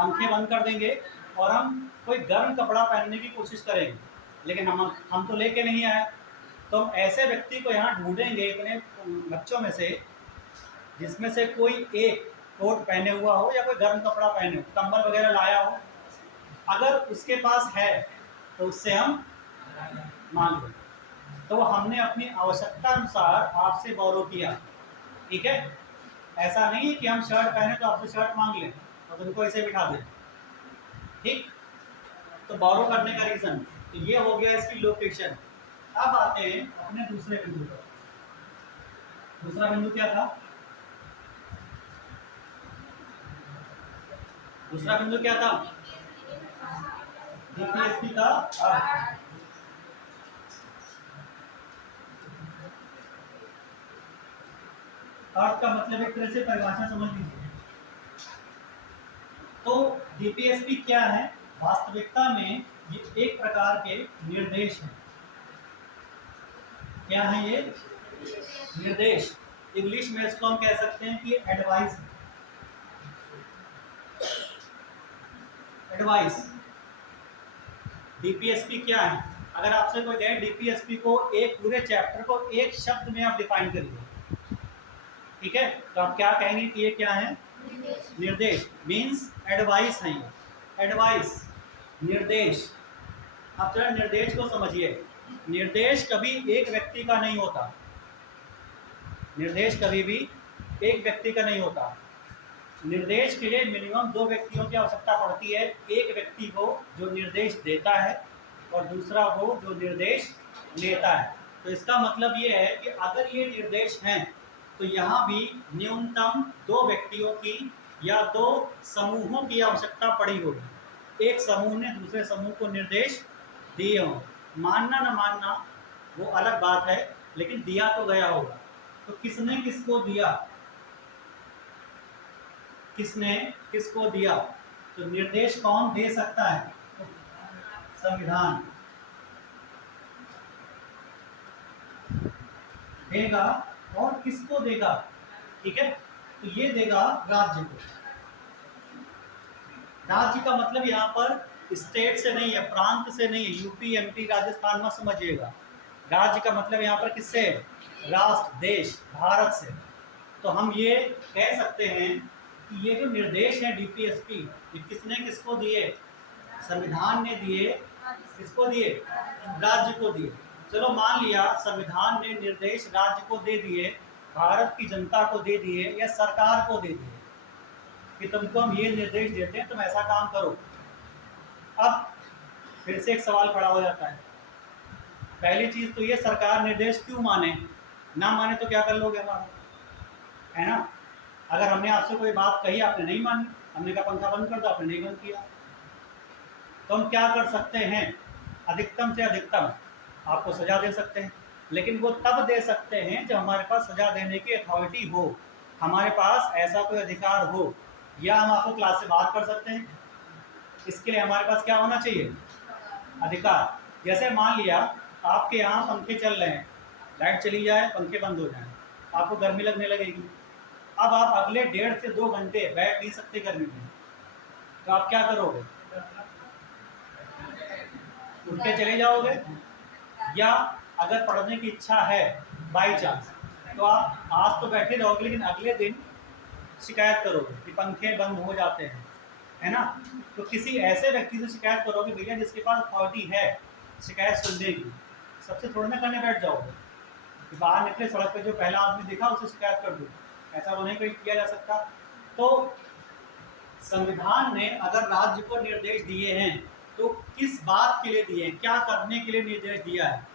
आंखें बंद कर देंगे और हम कोई गर्म कपड़ा पहनने की कोशिश करेंगे, लेकिन हम तो लेके नहीं आए। तो हम ऐसे व्यक्ति को यहाँ ढूंढेंगे इतने बच्चों में से जिसमें से कोई एक कोट पहने हुआ हो या कोई गर्म कपड़ा पहने हो, कंबल वगैरह लाया हो। अगर उसके पास है तो उससे हम मांग लें। तो हमने अपनी आवश्यकता अनुसार आपसे बोरो किया, ठीक है। ऐसा नहीं है कि हम शर्ट पहने तो आपसे शर्ट मांग लें और तुमको ऐसे बिठा दें, ठीक। तो बोरो करने का रीजन तो ये हो गया इसकी लोकेशन। अब आते हैं अपने दूसरे बिंदु पर। दूसरा बिंदु क्या था? दूसरा बिंदु क्या था? डीपीएसपी का अर्थ का मतलब एक तरह से परिभाषा समझ लीजिए। तो डीपीएसपी क्या है? वास्तविकता में ये एक प्रकार के निर्देश हैं। क्या है ये? निर्देश। इंग्लिश में इसको हम कह सकते हैं कि एडवाइस है। एडवाइस। डीपीएसपी क्या है? अगर आपसे कोई कहे डीपीएसपी को एक पूरे चैप्टर को एक शब्द में आप डिफाइन करिए, ठीक है, तो आप क्या कहेंगे कि ये क्या है? निर्देश। मीन्स एडवाइस है ये। एडवाइस, निर्देश। आप जरा निर्देश को समझिए। निर्देश कभी एक व्यक्ति का नहीं होता। निर्देश कभी भी एक व्यक्ति का नहीं होता। निर्देश के लिए मिनिमम 2 व्यक्तियों की आवश्यकता पड़ती है। एक व्यक्ति को जो निर्देश देता है और दूसरा वो जो निर्देश लेता है। तो इसका मतलब ये है कि अगर ये निर्देश हैं तो यहाँ भी न्यूनतम 2 व्यक्तियों की या 2 समूहों की आवश्यकता पड़ी होगी। एक समूह ने दूसरे समूह को निर्देश दिए हों। मानना न मानना वो अलग बात है, लेकिन दिया तो गया होगा। तो किसने किसको दिया? किसने किसको दिया? तो निर्देश कौन दे सकता है? संविधान देगा। और किसको देगा? ठीक है, तो ये देगा राज्य को। राज्य का मतलब यहाँ पर स्टेट से नहीं है, प्रांत से नहीं है, यूपी एमपी राजस्थान मत समझिएगा। राज्य का मतलब यहाँ पर किससे? राष्ट्र, देश, भारत से। तो हम ये कह सकते हैं कि ये जो निर्देश है डीपीएसपी, ये किसने किसको दिए? संविधान ने दिए। किसको दिए? राज्य को दिए। चलो मान लिया संविधान ने निर्देश राज्य को दे दिए, भारत की जनता को दे दिए या सरकार को दे दिए कि तुमको हम ये निर्देश देते हैं, तुम ऐसा काम करो। अब फिर से एक सवाल खड़ा हो जाता है। पहली चीज तो ये, सरकार निर्देश क्यों माने? ना माने तो क्या कर लोगे हमारा, है ना? अगर हमने आपसे कोई बात कही, आपने नहीं मानी, हमने कहा पंखा बंद कर दो, आपने नहीं बंद किया, तो हम क्या कर सकते हैं? अधिकतम से अधिकतम आपको सजा दे सकते हैं। लेकिन वो तब दे सकते हैं जब हमारे पास सजा देने की अथॉरिटी हो, हमारे पास ऐसा कोई अधिकार हो, या हम आपको क्लास से बाहर कर सकते हैं। इसके लिए हमारे पास क्या होना चाहिए? अधिकार। जैसे मान लिया आपके यहाँ पंखे चल रहे हैं, लाइट चली जाए, पंखे बंद हो जाए, आपको गर्मी लगने लगेगी। अब आप अगले 1.5 से 2 घंटे बैठ नहीं सकते गर्मी में, तो आप क्या करोगे? उठ के चले जाओगे, या अगर पढ़ने की इच्छा है बाई चांस, तो आप आज तो बैठे रहोगे, लेकिन अगले दिन शिकायत करोगे कि पंखे बंद हो जाते हैं, है ना? तो किसी ऐसे व्यक्ति से शिकायत करोगे भैया जिसके पास अथॉरिटी है शिकायत सुनने की। सबसे थोड़ा ना करने बैठ जाओगे कि बाहर निकले, सड़क पे जो पहला आदमी दिखा उसे शिकायत कर दो। ऐसा तो नहीं किया जा सकता। तो संविधान ने अगर राज्य को निर्देश दिए हैं तो किस बात के लिए दिए हैं, क्या करने के लिए निर्देश दिया है?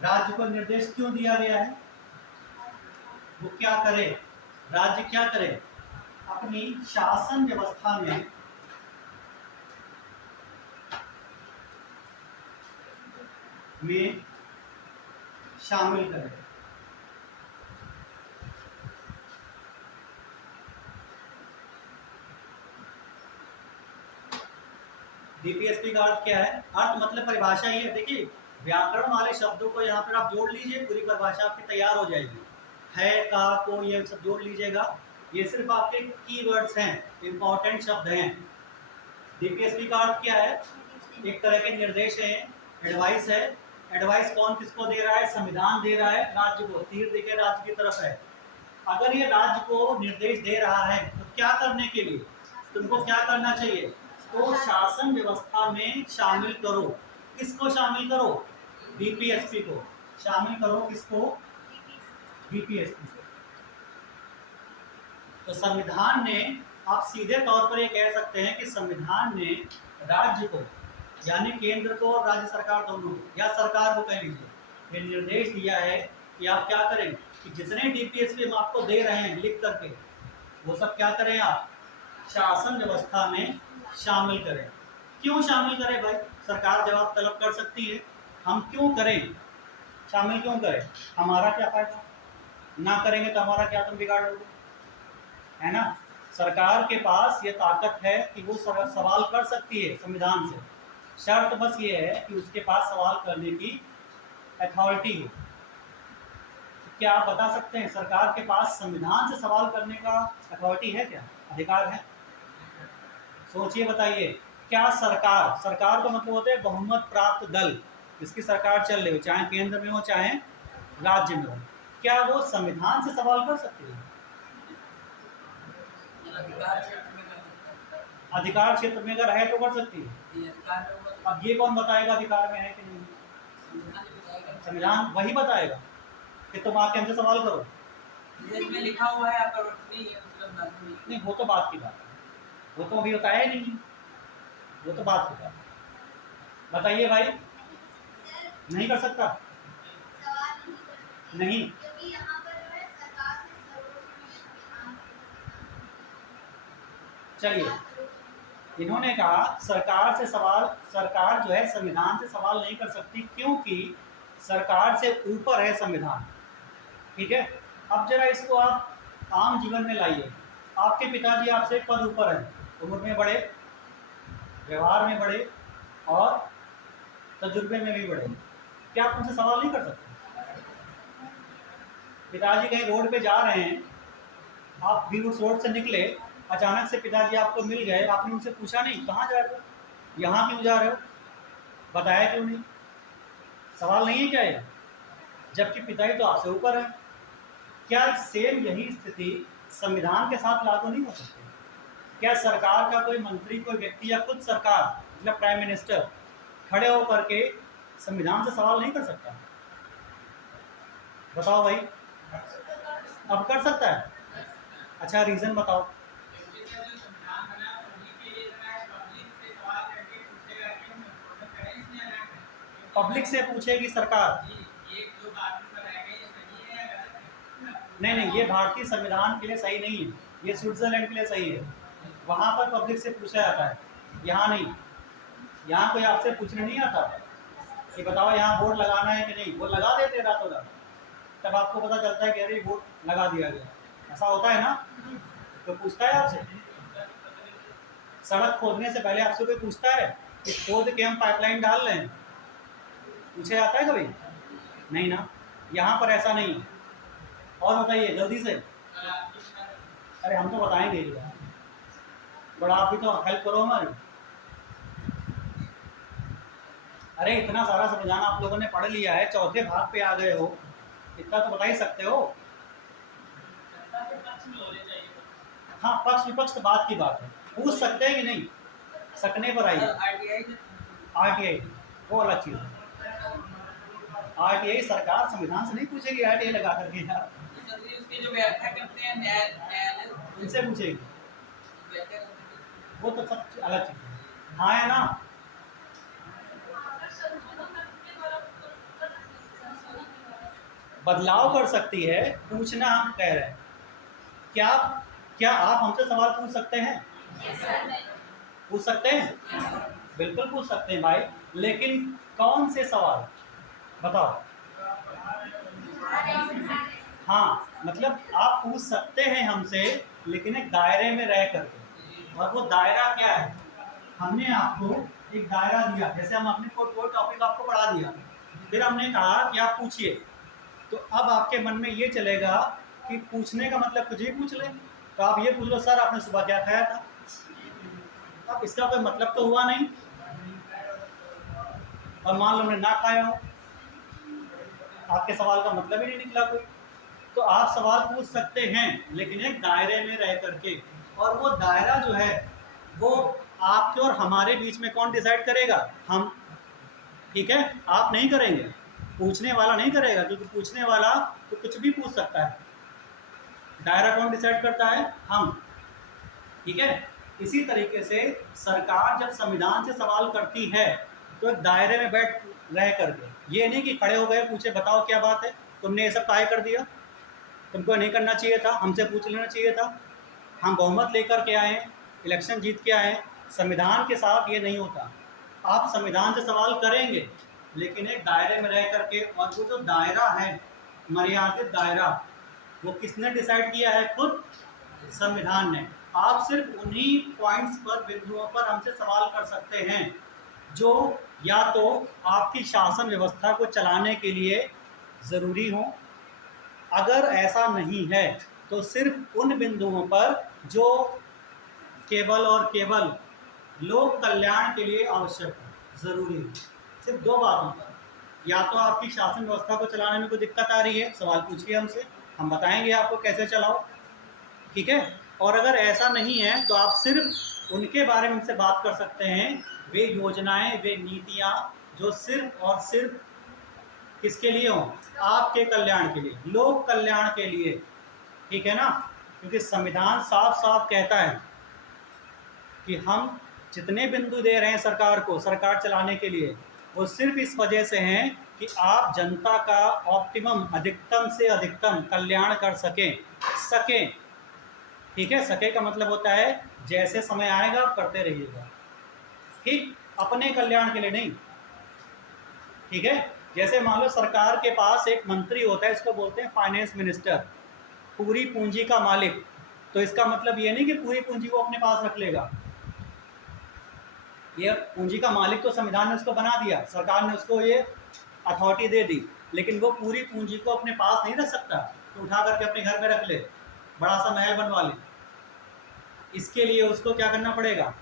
राज्य को निर्देश क्यों दिया गया है? वो क्या करे? राज्य क्या करे? अपनी शासन व्यवस्था में शामिल करे। डीपीएसपी का अर्थ क्या है? अर्थ मतलब परिभाषा ही है। देखिए, व्याकरण वाले शब्दों को यहाँ पर आप जोड़ लीजिए, पूरी परिभाषा आपकी तैयार हो जाएगी। है, का, को, ये सब जोड़ लीजिएगा। ये सिर्फ आपके कीवर्ड्स हैं, इंपॉर्टेंट शब्द हैं। डीपीएसपी का अर्थ क्या है? एक तरह के निर्देश हैं, एडवाइस है। एडवाइस कौन किसको दे रहा है? संविधान दे रहा है राज्य को। तीर देखिए राज्य की तरफ है। अगर ये राज्य को निर्देश दे रहा है तो क्या करने के लिए? तुमको क्या करना चाहिए? तो शासन व्यवस्था में शामिल करो। किसको शामिल करो? डीपीएसपी को शामिल करो। किसको? डीपीएसपी को। तो संविधान ने, आप सीधे तौर पर ये कह सकते हैं कि संविधान ने राज्य को, यानी केंद्र को और राज्य सरकार दोनों को, या सरकार को कह लीजिए, ये निर्देश दिया है कि आप क्या करें कि जितने डीपीएसपी हम आपको दे रहे हैं लिख करके, वो सब क्या करें? आप शासन व्यवस्था में शामिल करें। क्यों शामिल करें भाई? सरकार जवाब तलब कर सकती है। हम क्यों करें? शामिल क्यों करें? हमारा क्या फायदा? ना करेंगे तो हमारा क्या तुम बिगाड़ लोगे, है ना? सरकार के पास ये ताकत है कि वो सवाल कर सकती है संविधान से। शर्त बस ये है कि उसके पास सवाल करने की अथॉरिटी हो। तो क्या आप बता सकते हैं सरकार के पास संविधान से सवाल करने का अथॉरिटी है, क्या अधिकार है? सोचिए, बताइए। क्या सरकार, सरकार का मतलब होता है बहुमत प्राप्त दल, जिसकी सरकार चल रही हो, चाहे केंद्र में हो चाहे राज्य में हो, क्या वो संविधान से सवाल कर सकती है? अधिकार क्षेत्र में अगर है तो कर सकती है। अब ये कौन बताएगा अधिकार में है कि नहीं? संविधान वही बताएगा कि तुम आके हमसे सवाल करो। इसमें लिखा हुआ है नहीं, वो तो बात की बात है, वो तो अभी बताया ही नहीं, वो तो बात की बात है। बताइए भाई। नहीं कर सकता? नहीं, चलिए, इन्होंने कहा सरकार से सवाल, सरकार जो है संविधान से सवाल नहीं कर सकती क्योंकि सरकार से ऊपर है संविधान। ठीक है, अब जरा इसको आप आम जीवन में लाइए। आपके पिताजी आपसे एक पद ऊपर हैं, उम्र में बड़े, व्यवहार में बड़े और तजुर्बे में भी बड़े, क्या आप उनसे सवाल नहीं कर सकते? पिताजी कहीं रोड पे जा रहे हैं, आप भी उस रोड से निकले, अचानक से पिताजी आपको मिल गए, आपने उनसे पूछा नहीं कहाँ जा रहे हो, यहाँ क्यों जा रहे हो, बताया क्यों नहीं? सवाल नहीं है क्या ये? जबकि पिताजी तो आपसे ऊपर है। क्या सेम यही स्थिति संविधान के साथ लागू नहीं हो सकती? क्या सरकार का कोई मंत्री, कोई व्यक्ति या खुद सरकार मतलब प्राइम मिनिस्टर खड़े होकर के संविधान से सवाल नहीं कर सकता? बताओ भाई। अब कर सकता है? अच्छा, रीजन बताओ। पब्लिक से पूछेगी सरकार? नहीं नहीं, ये भारतीय संविधान के लिए सही नहीं है, ये स्विट्जरलैंड के लिए सही है। वहाँ पर पब्लिक से पूछा जाता है, यहाँ नहीं। यहाँ कोई आपसे पूछने नहीं आता कि बताओ यहाँ वोट लगाना है कि नहीं, वो लगा देते रातों रात, तब आपको पता चलता है कि अरे वोट लगा दिया गया। ऐसा होता है ना? तो पूछता है आपसे? सड़क खोदने से पहले आपसे कोई पूछता है कि खोद के हम पाइपलाइन डाल रहे हैं? पूछा जाता है कभी? नहीं ना। यहाँ पर ऐसा नहीं है। और बताइए जल्दी से। अरे हम तो बताएंगे ही यार, बड़ा आप भी तो हेल्प करो हमारी। अरे इतना सारा संविधान आप लोगों ने पढ़ लिया है, चौथे भाग पे आ गए हो, इतना तो बता ही सकते हो। हाँ, पक्ष विपक्ष तो बात की बात है, पूछ सकते हैं कि नहीं, सकने पर आइए। आरटीआई वो अलग चीज़ है। आरटीआई सरकार संविधान से नहीं पूछेगी, आरटीआई लगा करके यार, उसकी जो व्याख्या करते हैं न्यायालय उनसे पूछेगी, वो तो सब अलग चीज़ है। हाँ है ना? बदलाव कर सकती है, पूछना हम कह रहे हैं। क्या क्या आप हमसे सवाल पूछ सकते हैं? पूछ सकते हैं, बिल्कुल पूछ सकते हैं भाई, लेकिन कौन से सवाल बताओ? हाँ, मतलब आप पूछ सकते हैं हमसे, लेकिन एक दायरे में रह करके। और वो दायरा क्या है? हमने आपको एक दायरा दिया, जैसे हम अपने कोई टॉपिक आपको पढ़ा दिया, फिर हमने कहा कि आप पूछिए, तो अब आपके मन में ये चलेगा कि पूछने का मतलब कुछ भी पूछ ले। तो आप ये पूछ लो, सर आपने सुबह क्या खाया था? अब इसका कोई मतलब तो हुआ नहीं, और मान लो हमने ना खाया हो, आपके सवाल का मतलब ही नहीं निकला कोई। तो आप सवाल पूछ सकते हैं, लेकिन एक दायरे में रह करके। और वो दायरा जो है वो आपके और हमारे बीच में कौन डिसाइड करेगा? हम। ठीक है, आप नहीं करेंगे, पूछने वाला नहीं करेगा, क्योंकि पूछने वाला तो कुछ भी पूछ सकता है। दायरा कौन डिसाइड करता है? हम। ठीक है, इसी तरीके से सरकार जब संविधान से सवाल करती है तो एक दायरे में बैठ रह करके, ये नहीं कि खड़े हो गए पूछे बताओ क्या बात है, तुमने ये सब काहे कर दिया, तुमको नहीं करना चाहिए था, हमसे पूछ लेना चाहिए था। हम बहुमत लेकर के आए, इलेक्शन जीत के आए, संविधान के साथ ये नहीं होता। आप संविधान से सवाल करेंगे, लेकिन एक दायरे में रह करके। और वो जो दायरा है, मर्यादित दायरा, वो किसने डिसाइड किया है? खुद संविधान ने। आप सिर्फ उन्हीं पॉइंट्स पर, बिंदुओं पर हमसे सवाल कर सकते हैं जो या तो आपकी शासन व्यवस्था को चलाने के लिए ज़रूरी हो। अगर ऐसा नहीं है तो सिर्फ उन बिंदुओं पर जो केवल और केवल लोक कल्याण के लिए आवश्यक है, ज़रूरी है। सिर्फ दो बातों पर, या तो आपकी शासन व्यवस्था को चलाने में कोई दिक्कत आ रही है, सवाल पूछिए हमसे, हम बताएंगे आपको कैसे चलाओ, ठीक है। और अगर ऐसा नहीं है तो आप सिर्फ उनके बारे में हमसे बात कर सकते हैं, वे योजनाएं, वे नीतियां जो सिर्फ और सिर्फ किसके लिए हों, आपके कल्याण के लिए, लोक कल्याण के लिए, ठीक है ना। क्योंकि संविधान साफ साफ कहता है कि हम जितने बिंदु दे रहे हैं सरकार को, सरकार चलाने के लिए, वो सिर्फ इस वजह से हैं कि आप जनता का ऑप्टिमम, अधिकतम से अधिकतम कल्याण कर सकें, ठीक है। सके का मतलब होता है जैसे समय आएगा आप करते रहिएगा, ठीक, अपने कल्याण के लिए नहीं, ठीक है। जैसे मान लो सरकार के पास एक मंत्री होता है, इसको बोलते हैं फाइनेंस मिनिस्टर, पूरी पूंजी का मालिक। तो इसका मतलब ये नहीं कि पूरी पूंजी वो अपने पास रख लेगा, ये पूंजी का मालिक तो संविधान ने उसको बना दिया, सरकार ने उसको ये अथॉरिटी दे दी, लेकिन वो पूरी पूंजी को अपने पास नहीं रख सकता, तो उठा करके अपने घर में रख ले, बड़ा सा महल बनवा ले। इसके लिए उसको क्या करना पड़ेगा,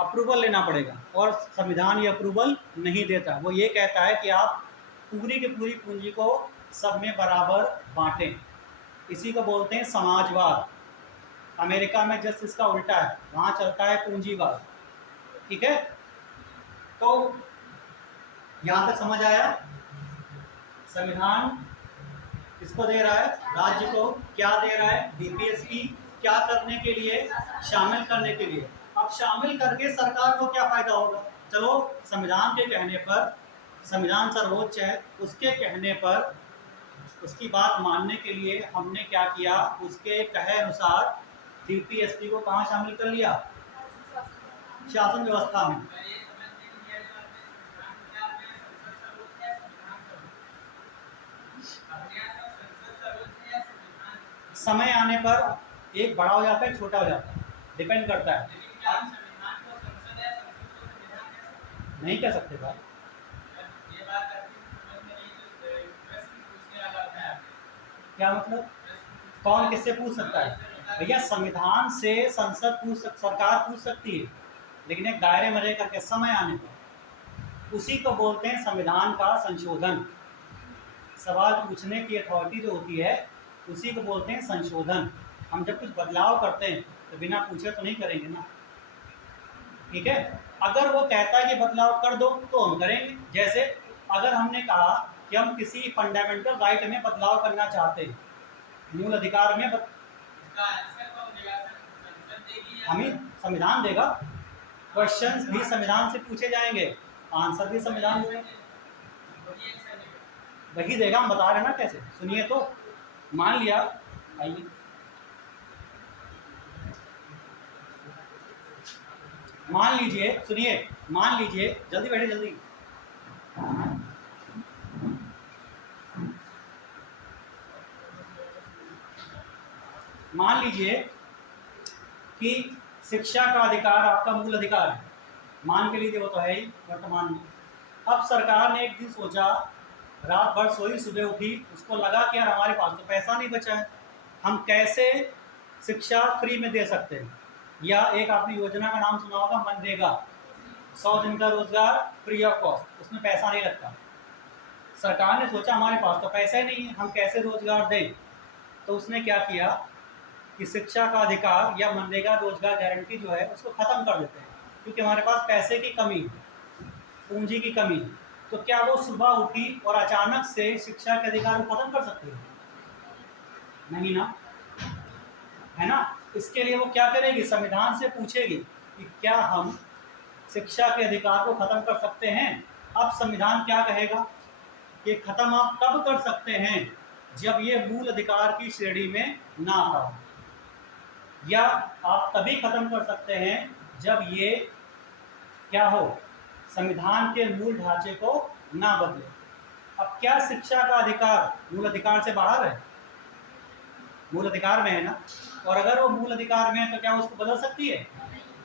अप्रूवल लेना पड़ेगा, और संविधान ये अप्रूवल नहीं देता। वो ये कहता है कि आप पूरी की पूरी पूंजी को सब में बराबर बांटें। इसी को बोलते हैं समाजवाद। अमेरिका में जस्ट इसका उल्टा है, वहाँ चलता है पूंजीवाद, ठीक है। तो यहाँ तक समझ आया, संविधान किसको दे रहा है, राज्य को क्या दे रहा है, डीपीएसपी क्या करने के लिए, शामिल करने के लिए। अब शामिल करके सरकार को क्या फायदा होगा, चलो संविधान के कहने पर, संविधान सर्वोच्च है, उसके कहने पर, उसकी बात मानने के लिए हमने क्या किया, उसके कहे अनुसार डीपीएसपी को कहाँ शामिल कर लिया, शासन व्यवस्था में। समय आने पर एक बड़ा हो जाता है, छोटा हो जाता है, डिपेंड करता है। नहीं कह सकते भाई, क्या मतलब, कौन किससे पूछ सकता है भैया, संविधान से संसद सरकार पूछ सकती है, लेकिन एक दायरे में रह करके समय आने पर, उसी को बोलते हैं संविधान का संशोधन। सवाल पूछने की अथॉरिटी जो होती है उसी को बोलते हैं संशोधन। हम जब कुछ बदलाव करते हैं तो बिना पूछे तो नहीं करेंगे ना, ठीक है। अगर वो कहता है कि बदलाव कर दो तो हम करेंगे। जैसे अगर हमने कहा कि हम किसी फंडामेंटल राइट में बदलाव करना चाहते हैं, मूल अधिकार में हमें संविधान देगा, क्वेश्चंस भी संविधान से पूछे जाएंगे, आंसर भी संविधान देगा, वही देगा। हम बता रहे हैं ना कैसे, सुनिए तो। मान लिया, आइए, मान लीजिए, सुनिए, मान लीजिए, जल्दी बैठे जल्दी। मान लीजिए कि शिक्षा का अधिकार आपका मूल अधिकार है, मान के लिए वो तो है ही वर्तमान में। अब सरकार ने एक दिन सोचा, रात भर सोई, सुबह उठी, उसको लगा कि यार हमारे पास तो पैसा नहीं बचा है, हम कैसे शिक्षा फ्री में दे सकते हैं। या एक आपने योजना का नाम सुना होगा, मनरेगा, 100 दिन का रोजगार फ्री ऑफ कॉस्ट, उसमें पैसा नहीं लगता। सरकार ने सोचा हमारे पास तो पैसे नहीं है, हम कैसे रोजगार दें। तो उसने क्या किया कि शिक्षा का अधिकार या मनरेगा रोजगार गारंटी जो है उसको ख़त्म कर देते हैं, क्योंकि हमारे पास पैसे की कमी है, पूंजी की कमी है। तो क्या वो सुबह उठी और अचानक से शिक्षा के अधिकार को खत्म कर सकते हैं? नहीं ना, है ना। इसके लिए वो क्या करेगी, संविधान से पूछेगी कि क्या हम शिक्षा के अधिकार को खत्म कर सकते हैं। अब संविधान क्या कहेगा कि खत्म आप तब कर सकते हैं जब ये मूल अधिकार की श्रेणी में ना आता हो, या आप तभी खत्म कर सकते हैं जब ये क्या हो, संविधान के मूल ढांचे को ना बदले। अब क्या शिक्षा का अधिकार मूल अधिकार से बाहर है? मूल अधिकार में है ना, और अगर वो मूल अधिकार में है तो क्या उसको बदल सकती है?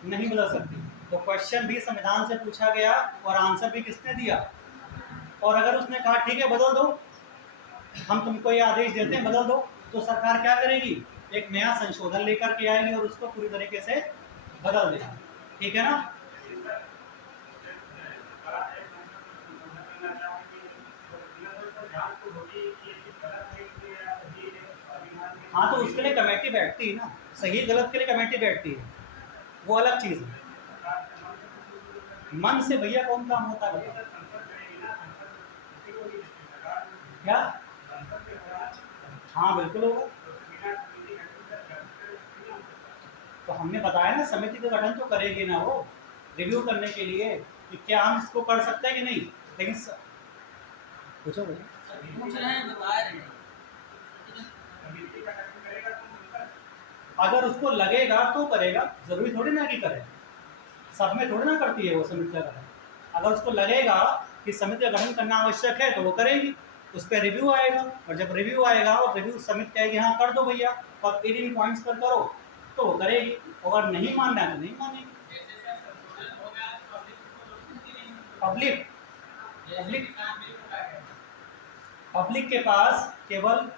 नहीं बदल सकती। तो क्वेश्चन भी संविधान से पूछा गया और आंसर भी किसने दिया? और अगर उसने कहा ठीक है बदल दो, हम तुमको ये आदेश देते हैं बदल दो, तो सरकार क्या करेगी? एक नया संशोधन लेकर के आएगी और उसको पूरी तरीके से बदल देगी। ठीक है ना? हाँ, तो उसके लिए कमेटी बैठती है ना, सही गलत के लिए कमेटी बैठती है, वो अलग चीज़ है। मन से भैया कौन काम होता है? क्या? हाँ बिल्कुल होगा। तो हमने बताया ना, समिति का गठन तो करेगी ना वो, रिव्यू करने के लिए कि क्या हम इसको कर सकते हैं कि नहीं। लेकिन पूछो भाई। पूछ रहे हैं, बता रहे हैं। अगर उसको लगेगा तो करेगा, जरूरी थोड़ी ना कि करे, सब में थोड़ी ना करती है वो समिति का गठन। अगर उसको लगेगा कि समिति का गठन करना आवश्यक है तो वो करेगी, उस पर रिव्यू आएगा, और जब रिव्यू आएगा और रिव्यू समिति कहेगी हाँ कर दो भैया और इन पॉइंट्स पर करो, तो वो करेगी। अगर नहीं मानना है तो नहीं मानेगी। पब्लिक पब्लिक पब्लिक के पास केवल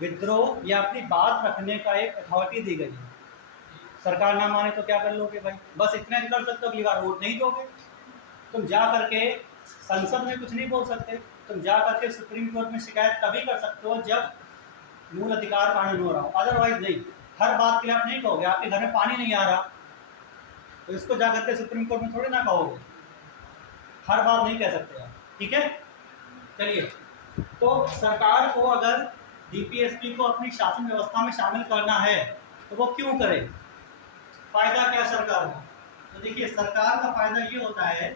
विद्रोह या अपनी बात रखने का एक अथॉरिटी दी गई है। सरकार ना माने तो क्या कर लोगे भाई? बस इतना ही कर सकते हो, अगली बार वोट नहीं दोगे। तुम जा करके संसद में कुछ नहीं बोल सकते, तुम जा करके सुप्रीम कोर्ट में शिकायत तभी कर सकते हो जब मूल अधिकार कानून हो रहा हो, अदरवाइज नहीं। हर बात के लिए आप नहीं कहोगे। आपके घर में पानी नहीं आ रहा तो इसको जा करके सुप्रीम कोर्ट में थोड़ी ना कहोगे, हर बात नहीं कह सकते आप। ठीक है, चलिए। तो सरकार को अगर डीपीएसपी को अपनी शासन व्यवस्था में शामिल करना है तो वो क्यों करे? फायदा क्या सरकार का? तो देखिए, सरकार का फायदा ये होता है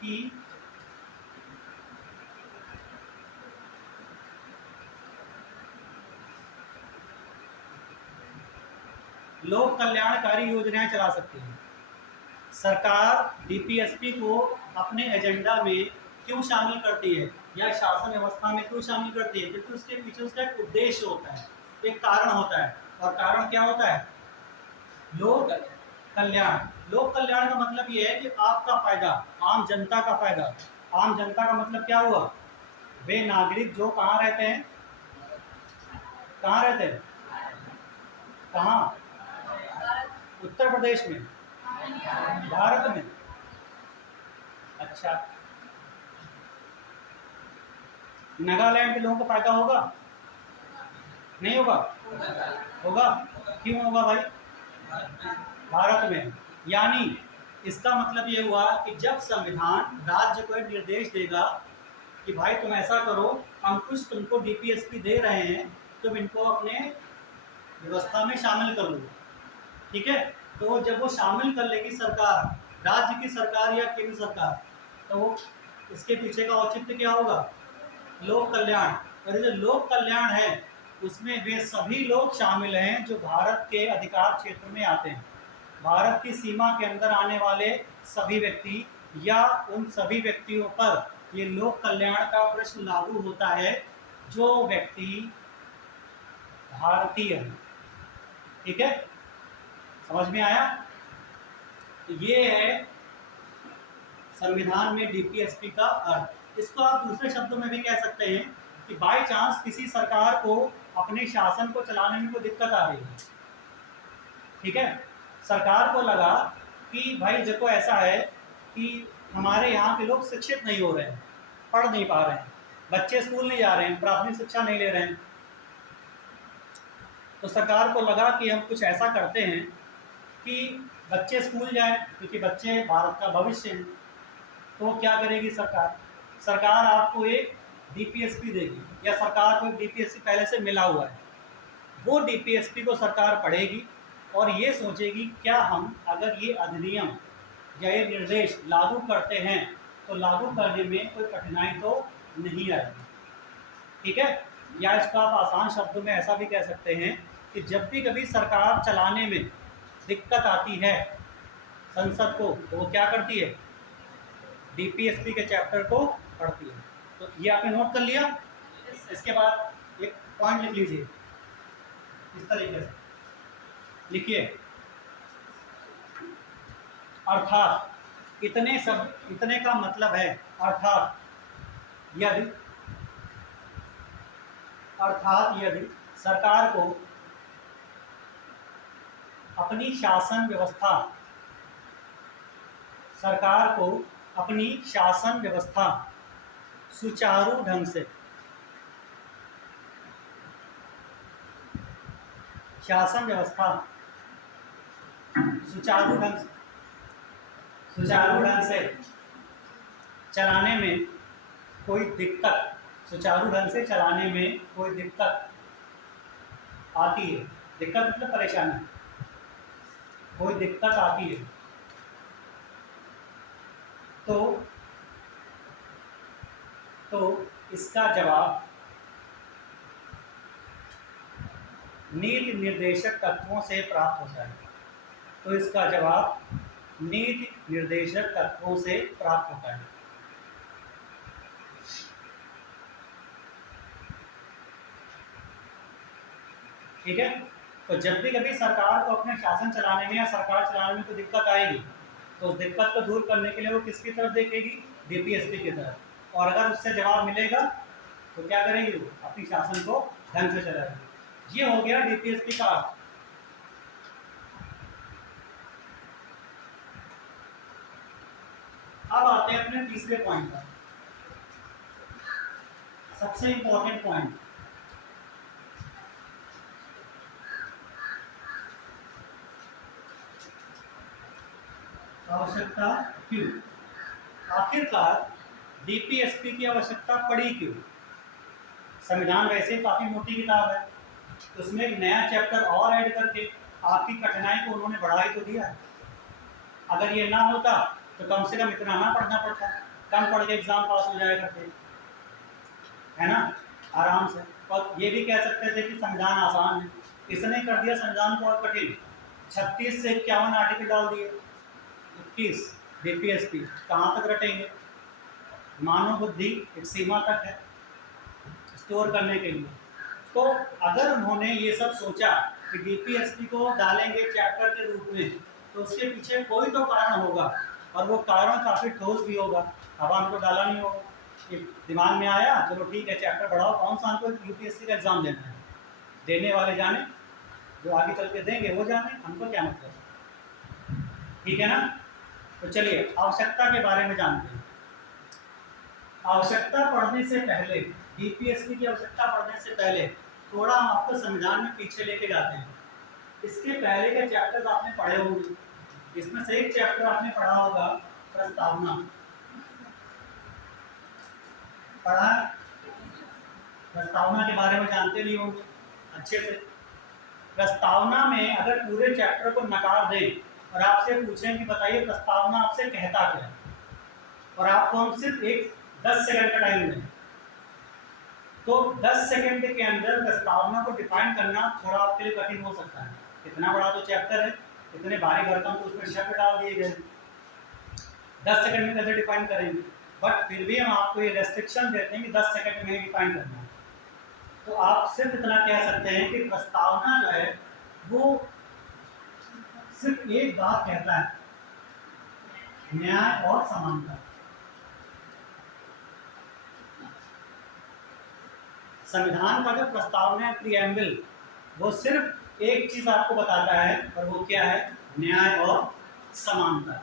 कि लोक कल्याणकारी योजनाएं चला सकती है। सरकार डीपीएसपी को अपने एजेंडा में क्यों शामिल करती है या शासन व्यवस्था में क्यों शामिल करती है? क्योंकि उसके पीछे उसका एक उद्देश्य होता है, एक कारण होता है। और कारण क्या होता है? लोक कल्याण। लोक कल्याण का मतलब ये है कि आपका फायदा, आम जनता का फायदा। आम जनता का मतलब क्या हुआ? वे नागरिक जो कहाँ रहते हैं, कहाँ रहते हैं, कहाँ? उत्तर प्रदेश में, भारत में। अच्छा, नागालैंड के लोगों को फायदा होगा? नहीं होगा? होगा। क्यों होगा भाई? भारत में। यानी इसका मतलब ये हुआ कि जब संविधान राज्य को एक निर्देश देगा कि भाई तुम ऐसा करो, हम कुछ तुमको डीपीएसपी दे रहे हैं, तुम इनको अपने व्यवस्था में शामिल कर लो। ठीक है, तो जब वो शामिल कर लेगी सरकार, राज्य की सरकार या केंद्र सरकार, तो इसके पीछे का औचित्य क्या होगा? लोक कल्याण। और ये जो लोक कल्याण है उसमें वे सभी लोग शामिल हैं जो भारत के अधिकार क्षेत्र में आते हैं। भारत की सीमा के अंदर आने वाले सभी व्यक्ति या उन सभी व्यक्तियों पर ये लोक कल्याण का प्रश्न लागू होता है जो व्यक्ति भारतीय है। ठीक है, समझ में आया? तो ये है संविधान में डीपीएसपी का अर्थ। इसको आप दूसरे शब्दों में भी कह सकते हैं कि बाई चांस किसी सरकार को अपने शासन को चलाने में कोई दिक्कत आ रही है, ठीक है, सरकार को लगा कि भाई देखो ऐसा है कि हमारे यहाँ के लोग शिक्षित नहीं हो रहे हैं, पढ़ नहीं पा रहे हैं, बच्चे स्कूल नहीं जा रहे हैं, प्राथमिक शिक्षा नहीं ले रहे हैं, तो सरकार को लगा कि हम कुछ ऐसा करते हैं कि बच्चे स्कूल जाएं, क्योंकि बच्चे भारत का भविष्य हैं। तो क्या करेगी सरकार? सरकार आपको एक डीपीएसपी देगी, या सरकार को एक डीपीएसपी पहले से मिला हुआ है, वो डीपीएसपी को सरकार पढ़ेगी और ये सोचेगी क्या हम अगर ये अधिनियम या ये निर्देश लागू करते हैं तो लागू करने में कोई कठिनाई तो नहीं आएगी। ठीक है, या इसको आप आसान शब्दों में ऐसा भी कह सकते हैं कि जब भी कभी सरकार चलाने में दिक्कत आती है संसद को, तो वो क्या करती है? डीपीएसपी के चैप्टर को पढ़ती है। तो ये आपने नोट कर लिया। इसके बाद एक पॉइंट लिख लीजिए, इस तरीके से लिखिए। अर्थात इतने का मतलब है यदि यदि सरकार को अपनी शासन व्यवस्था सुचारू ढंग से चलाने में कोई दिक्कत आती है, दिक्कत मतलब परेशानी, कोई दिक्कत आती है तो इसका जवाब नीति निर्देशक तत्वों से प्राप्त होता है। ठीक है। तो जब भी कभी सरकार को अपने शासन चलाने में या सरकार चलाने में कोई दिक्कत आएगी तो उस दिक्कत को दूर करने के लिए वो किसकी तरफ देखेगी? डीपीएसपी की तरफ। और अगर उससे जवाब मिलेगा तो क्या करेंगे? वो अपनी शासन को ढंग से चलाएंगे। ये हो गया डीपीएसपी का अर्थ। अब आते हैं अपने तीसरे पॉइंट पर, सबसे इंपॉर्टेंट पॉइंट। आवश्यकता क्यों? आखिरकार डीपीएसपी की आवश्यकता पड़ी क्यों? संविधान वैसे काफी मोटी किताब है, तो उसमें एक नया चैप्टर और ऐड करके आपकी कठिनाई को उन्होंने बढ़ा ही तो दिया है। अगर ये ना होता तो कम से कम इतना ना पढ़ना पड़ता, कम पढ़ के एग्जाम पास हो जाया करते, है ना, आराम से। और ये भी कह सकते थे कि संविधान आसान है, इसने कर दिया संविधान को और कठिन। 36 से 51 आर्टिकल डाल दिए, 21 डीपीएसपी कहाँ तक रटेंगे? मानव बुद्धि एक सीमा तक है स्टोर करने के लिए। तो अगर उन्होंने ये सब सोचा कि डीपीएसपी को डालेंगे चैप्टर के रूप में, तो उसके पीछे कोई तो कारण होगा, और वो कारण काफ़ी ठोस भी होगा। अब हमको डाला नहीं होगा, दिमाग में आया चलो ठीक है चैप्टर बढ़ाओ, कौन सा हमको यूपीएससी का एग्ज़ाम देना है, देने वाले जाने, जो आगे चल के देंगे वो जाने, हमको क्या मतलब। ठीक है ना। तो चलिए आवश्यकता के बारे में जानते हैं। आवश्यकता पढ़ने से पहले, डीपीएसपी की आवश्यकता पढ़ने से पहले थोड़ा हम आपको संविधान में पीछे लेके जाते हैं। इसके पहले के चैप्टर्स आपने पढ़े होंगे, इसमें से एक चैप्टर आपने पढ़ा होगा प्रस्तावना। पढ़ा? प्रस्तावना के बारे में जानते नहीं होंगे अच्छे से। प्रस्तावना में अगर पूरे चैप्टर को नकार दें और आपसे पूछें कि बताइए प्रस्तावना आपसे कहता क्या है, और आपको हम सिर्फ 10 सेकंड का टाइम दें, तो 10 सेकंड के अंदर प्रस्तावना को डिफाइन करना थोड़ा आपके लिए कठिन हो सकता है। इतना बड़ा तो चैप्टर है, इतने भारी भरकम तो उसमें शब्द डाल दिए गए, 10 सेकंड में कैसे डिफाइन करेंगे? बट फिर भी हम आपको ये रेस्ट्रिक्शन देते हैं कि 10 सेकंड में ही डिफाइन करना है। तो आप सिर्फ इतना कह सकते हैं कि प्रस्तावना जो है वो सिर्फ एक बात कहता है, न्याय और समानता। संविधान का जो प्रस्तावना है प्रीएम्बल, वो सिर्फ एक चीज आपको बताता है, और वो क्या है? न्याय और समानता।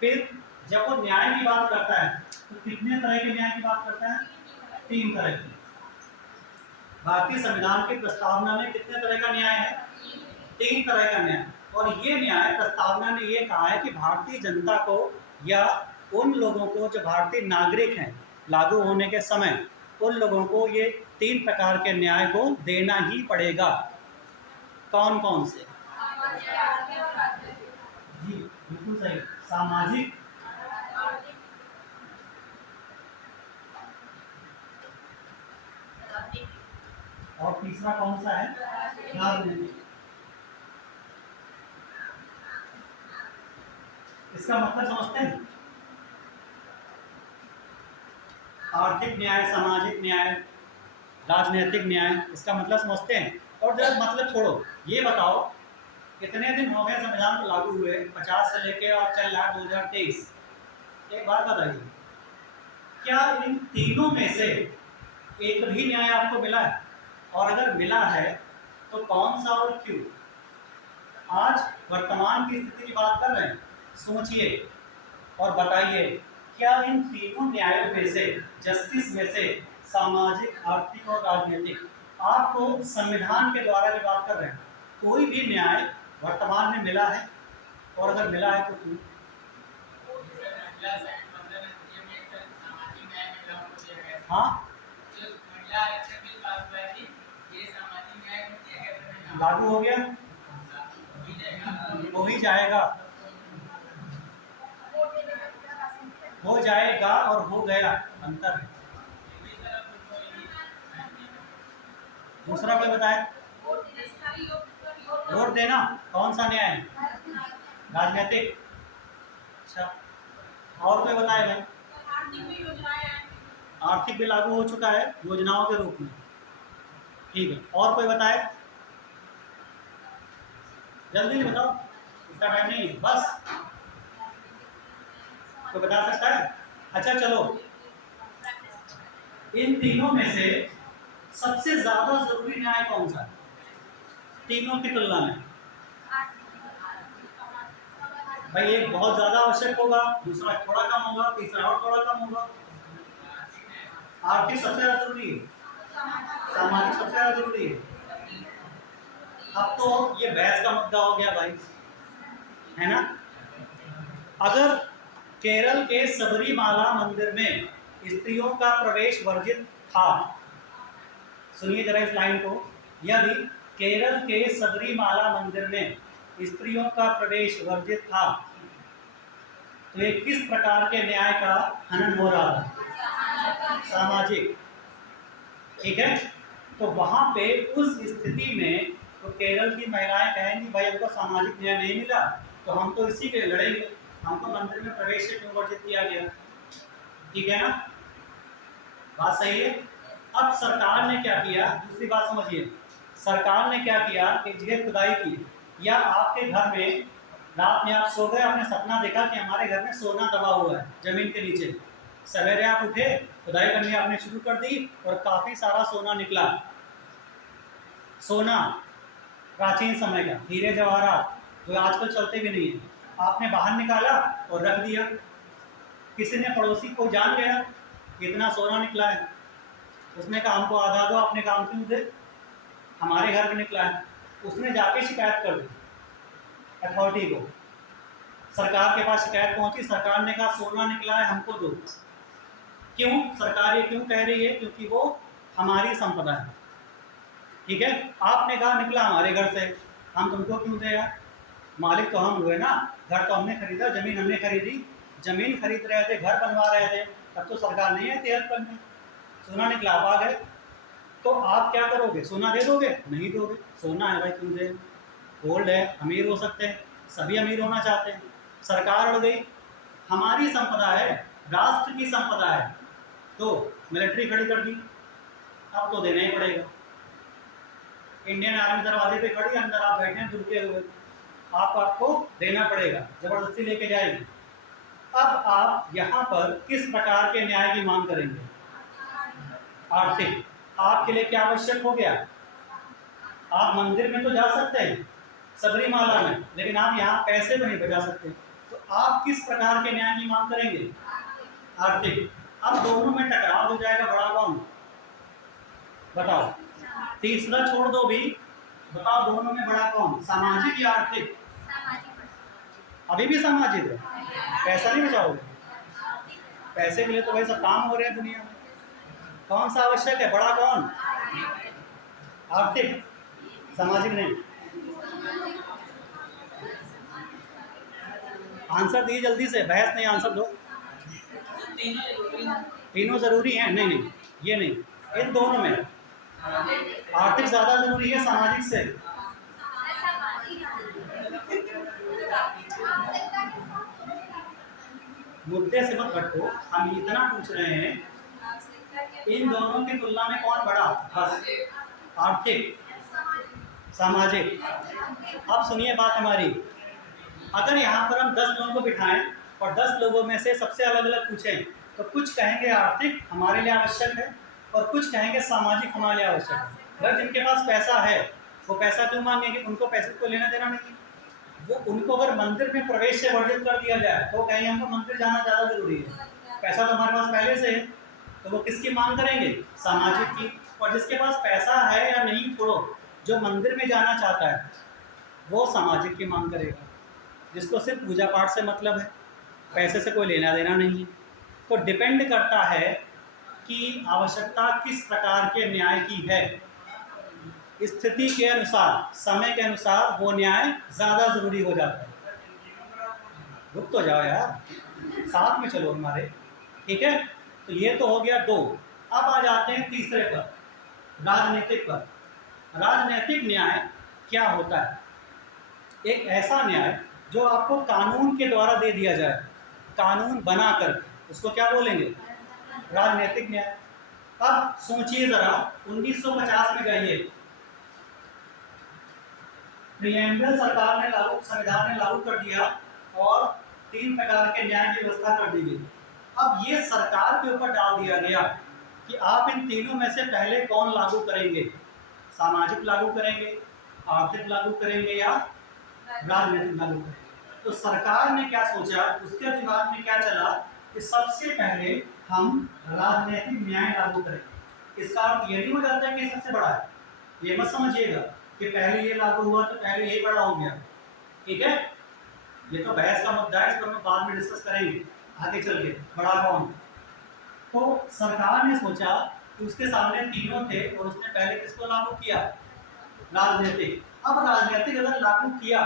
फिर जब वो न्याय की बात करता है तो कितने तरह के न्याय की बात करता है? 3 तरह की। भारतीय संविधान की प्रस्तावना में कितने तरह का न्याय है? 3 तरह का न्याय। और ये न्याय प्रस्तावना ने ये कहा है कि भारतीय जनता को या उन लोगों को जो भारतीय नागरिक हैं लागू होने के समय, उन लोगों को ये 3 प्रकार के न्याय को देना ही पड़ेगा। कौन कौन से? जी बिल्कुल सही, सामाजिक, और तीसरा कौन सा है? राजनीतिक। इसका मतलब समझते हैं? आर्थिक न्याय, सामाजिक न्याय, राजनीतिक न्याय, इसका मतलब समझते हैं? और जब मतलब छोड़ो, ये बताओ कितने दिन हो गए संविधान को लागू हुए, 50 से लेके और चल रहा 2023। एक बात बताइए, क्या इन तीनों में से एक भी न्याय आपको मिला है? और अगर मिला है तो कौन सा और क्यों? आज वर्तमान की स्थिति की बात कर रहे हैं, सोचिए और बताइए, क्या इन तीनों न्यायों में से, जस्टिस में से, सामाजिक, आर्थिक और राजनीतिक, आपको संविधान के द्वारा की बात कर रहे हैं, कोई भी न्याय वर्तमान में मिला है? और अगर मिला है तो क्यों? हाँ, लागू हो गया, हो ही जाएगा, हो जाएगा और हो गया, अंतर है। दूसरा कोई बताए? वोट देना कौन सा न्याय है? राजनीतिक। अच्छा, और कोई बताए भाई? आर्थिक भी लागू हो चुका है योजनाओं के रूप में, ठीक है। और कोई बताए? जल्दी बताओ, इसका टाइम नहीं है, बस कोई बता सकता है? अच्छा चलो, इन तीनों में से सबसे ज्यादा जरूरी न्याय कौन सा है तीनों की तुलना में? भाई एक बहुत ज्यादा आवश्यक होगा, दूसरा थोड़ा कम होगा, तीसरा और थोड़ा कम होगा। आर्थिक सबसे ज्यादा जरूरी है, सामाजिक सबसे ज्यादा जरूरी है। अब तो ये बहस का मुद्दा हो गया भाई, है ना? अगर केरल के सबरीमाला मंदिर में स्त्रियों का प्रवेश वर्जित था, सुनिए जरा इस लाइन को, यदि केरल के सबरीमाला मंदिर में स्त्रियों का प्रवेश वर्जित था तो ये किस प्रकार के न्याय का हनन हो रहा था? सामाजिक, ठीक है। तो वहां पे उस स्थिति में तो केरल की महिलाएं कहेंगी भाई हमको सामाजिक न्याय नहीं मिला तो हम तो इसी के लिए लड़ेंगे, हमको मंदिर में प्रवेश से क्यों वर्जित किया गया? ठीक है ना, बात सही है। अब सरकार ने क्या किया, दूसरी बात समझिए, सरकार ने क्या किया, एक जगह खुदाई की, या आपके घर में रात में आप सो गए, आपने सपना देखा कि हमारे घर में सोना दबा हुआ है जमीन के नीचे, सवेरे आप उठे, खुदाई करनी आपने शुरू कर दी और काफी सारा सोना निकला। सोना प्राचीन समय का, हीरे जवाहरात जो आजकल चलते भी नहीं है, आपने बाहर निकाला और रख दिया। किसी ने, पड़ोसी को जान गया इतना सोना निकला है, उसने कहा हमको आधा दो, आपने काम क्यों दे, हमारे घर में निकला है। उसने जाके शिकायत कर दी अथॉरिटी को, सरकार के पास शिकायत पहुंची, सरकार ने कहा सोना निकला है हमको दो। क्यों सरकार ये क्यों कह रही है? क्योंकि वो हमारी संपदा है, ठीक है। आपने कहा निकला हमारे घर से, हम तुमको क्यों दें यार, मालिक तो हम हुए ना, घर तो हमने खरीदा, जमीन हमने खरीदी, जमीन खरीद रहे थे, घर बनवा रहे थे, तब तो सरकार नहीं है हेल्प करने। सोना निकला, आप आ गए तो आप क्या करोगे? सोना दे दोगे? नहीं दोगे, सोना है भाई क्यों दे, गोल्ड है, अमीर हो सकते हैं, सभी अमीर होना चाहते हैं। सरकार अड़ गई, हमारी संपदा है, राष्ट्र की संपदा है, तो मिलिट्री खड़ी कर दी, अब तो देना ही पड़ेगा। इंडियन आर्मी दरवाजे पे खड़ी, अंदर आप बैठे हैं दुबके हुए, आपको देना पड़ेगा, जबरदस्ती लेके जाएगी। अब आप यहाँ पर किस प्रकार के न्याय की मांग करेंगे? आर्थिक। आपके लिए क्या आवश्यक हो गया? आप मंदिर में तो जा सकते हैं सबरीमाला में, लेकिन आप यहाँ पैसे तो नहीं बचा सकते, तो आप किस प्रकार के न्याय की मांग करेंगे? आर्थिक। अब दोनों में टकराव हो जाएगा, बड़ा कौन? बताओ, तीसरा छोड़ दो भी, बताओ दोनों में बड़ा कौन, सामाजिक या आर्थिक? अभी भी सामाजिक है, पैसा नहीं बचाओगे, पैसे के लिए तो भाई सब काम हो रहे हैं दुनिया में, कौन सा आवश्यक है, बड़ा कौन? आर्थिक, सामाजिक नहीं। आंसर दिए जल्दी से, बहस नहीं, आंसर दो। तीनों जरूरी हैं? नहीं नहीं, ये नहीं, इन दोनों में आर्थिक ज्यादा जरूरी है सामाजिक से। मुद्दे से मत भटको, हम इतना पूछ रहे हैं इन दोनों की तुलना में कौन बड़ा? बस आर्थिक। सामाजिक। अब सुनिए बात हमारी, अगर यहाँ पर हम 10 लोगों को बिठाएं और 10 लोगों में से सबसे अलग अलग पूछें, तो कुछ कहेंगे आर्थिक हमारे लिए आवश्यक है और कुछ कहेंगे सामाजिक हमारे लिए आवश्यक है। अगर जिनके पास पैसा है वो पैसा क्यों मांगेंगे, उनको पैसे को लेना देना नहीं। वो उनको अगर मंदिर में प्रवेश से वर्जित कर दिया जाए तो कहेंगे हमको मंदिर जाना ज़्यादा जरूरी है, पैसा तो हमारे पास पहले से है, तो वो किसकी मांग करेंगे, सामाजिक की। और जिसके पास पैसा है या नहीं छोड़ो, जो मंदिर में जाना चाहता है वो सामाजिक की मांग करेगा, जिसको सिर्फ पूजा पाठ से मतलब है, पैसे से कोई लेना देना नहीं है। तो डिपेंड करता है कि आवश्यकता किस प्रकार के न्याय की है। स्थिति के अनुसार, समय के अनुसार वो न्याय ज़्यादा ज़रूरी हो जाता है। रुक तो जाओ यार, साथ में चलो हमारे, ठीक है। तो ये तो हो गया 2। अब आ जाते हैं तीसरे पर, राजनीतिक पर। राजनीतिक न्याय क्या होता है? एक ऐसा न्याय जो आपको कानून के द्वारा दे दिया जाए, कानून बना कर, उसको क्या बोलेंगे, राजनीतिक न्याय। अब सोचिए ज़रा, 1950 में जाइए, प्रियम्बल सरकार ने लागू, संविधान ने लागू कर दिया और 3 प्रकार के न्याय की व्यवस्था कर दी गई। अब ये सरकार के ऊपर डाल दिया गया कि आप इन तीनों में से पहले कौन लागू करेंगे, सामाजिक लागू करेंगे, आर्थिक लागू करेंगे या राजनीतिक लागू करेंगे। तो सरकार ने क्या सोचा, उसके दिमाग में क्या चला कि सबसे पहले हम राजनीतिक न्याय लागू करेंगे। इसका अर्थ ये नहीं हो जाता है कि सबसे बड़ा है, ये मत समझिएगा कि पहले ये लागू हुआ तो पहले यही बड़ा हो गया, ठीक है। ये तो बहस का मुद्दा है, इसको हम बाद में डिस्कस करेंगे आगे चल के, बड़ा कौन। तो सरकार ने सोचा कि उसके सामने तीनों थे और उसने पहले किसको लागू किया, राजनीतिक। अब राजनीतिक अगर लागू किया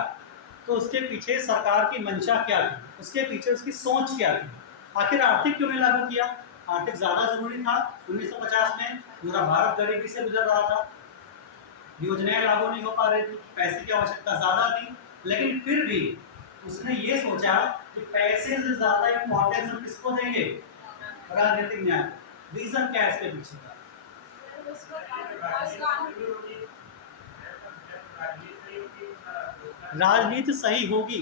तो उसके पीछे सरकार की मंशा क्या थी, उसके पीछे उसकी सोच क्या थी। आखिर आर्थिक क्यों नहीं लागू किया? आर्थिक ज़्यादा ज़रूरी था। 1950 में पूरा भारत गरीबी से गुजर रहा था, योजनाएं लागू नहीं हो पा रही थी, पैसे की आवश्यकता ज़्यादा थी, लेकिन फिर भी उसने ये सोचा कि पैसे से ज़्यादा इम्पोर्टेंस हम किसको देंगे, राजनीतिक न्याय। रीज़न क्या है इसके पीछे का? राजनीति सही होगी,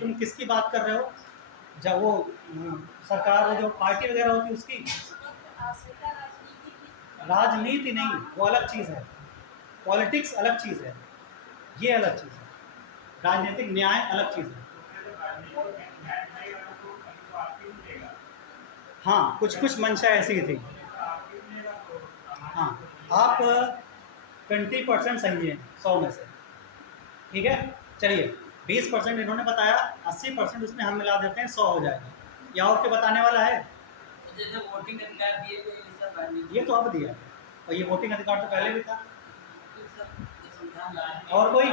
तुम किसकी बात कर रहे हो? जब वो सरकार जो पार्टी वगैरह होती है उसकी, राजनीति नहीं, वो अलग चीज़ है। पॉलिटिक्स अलग चीज़ है, ये अलग चीज़ है, राजनीतिक न्याय अलग चीज़ है। हाँ, कुछ कुछ मंशा ऐसी थी। हाँ, आप 20% सही हैं 100 में से, ठीक है। चलिए 20% इन्होंने बताया, 80% उसमें हम मिला देते हैं, 100 हो जाएगा। या और क्या बताने वाला है? जैसे वोटिंग अधिकार दिए गए, ये सब राजनीति, ये तो अब दिया, और ये वोटिंग अधिकार तो पहले भी था। ये सब ये संविधान लाए। और कोई?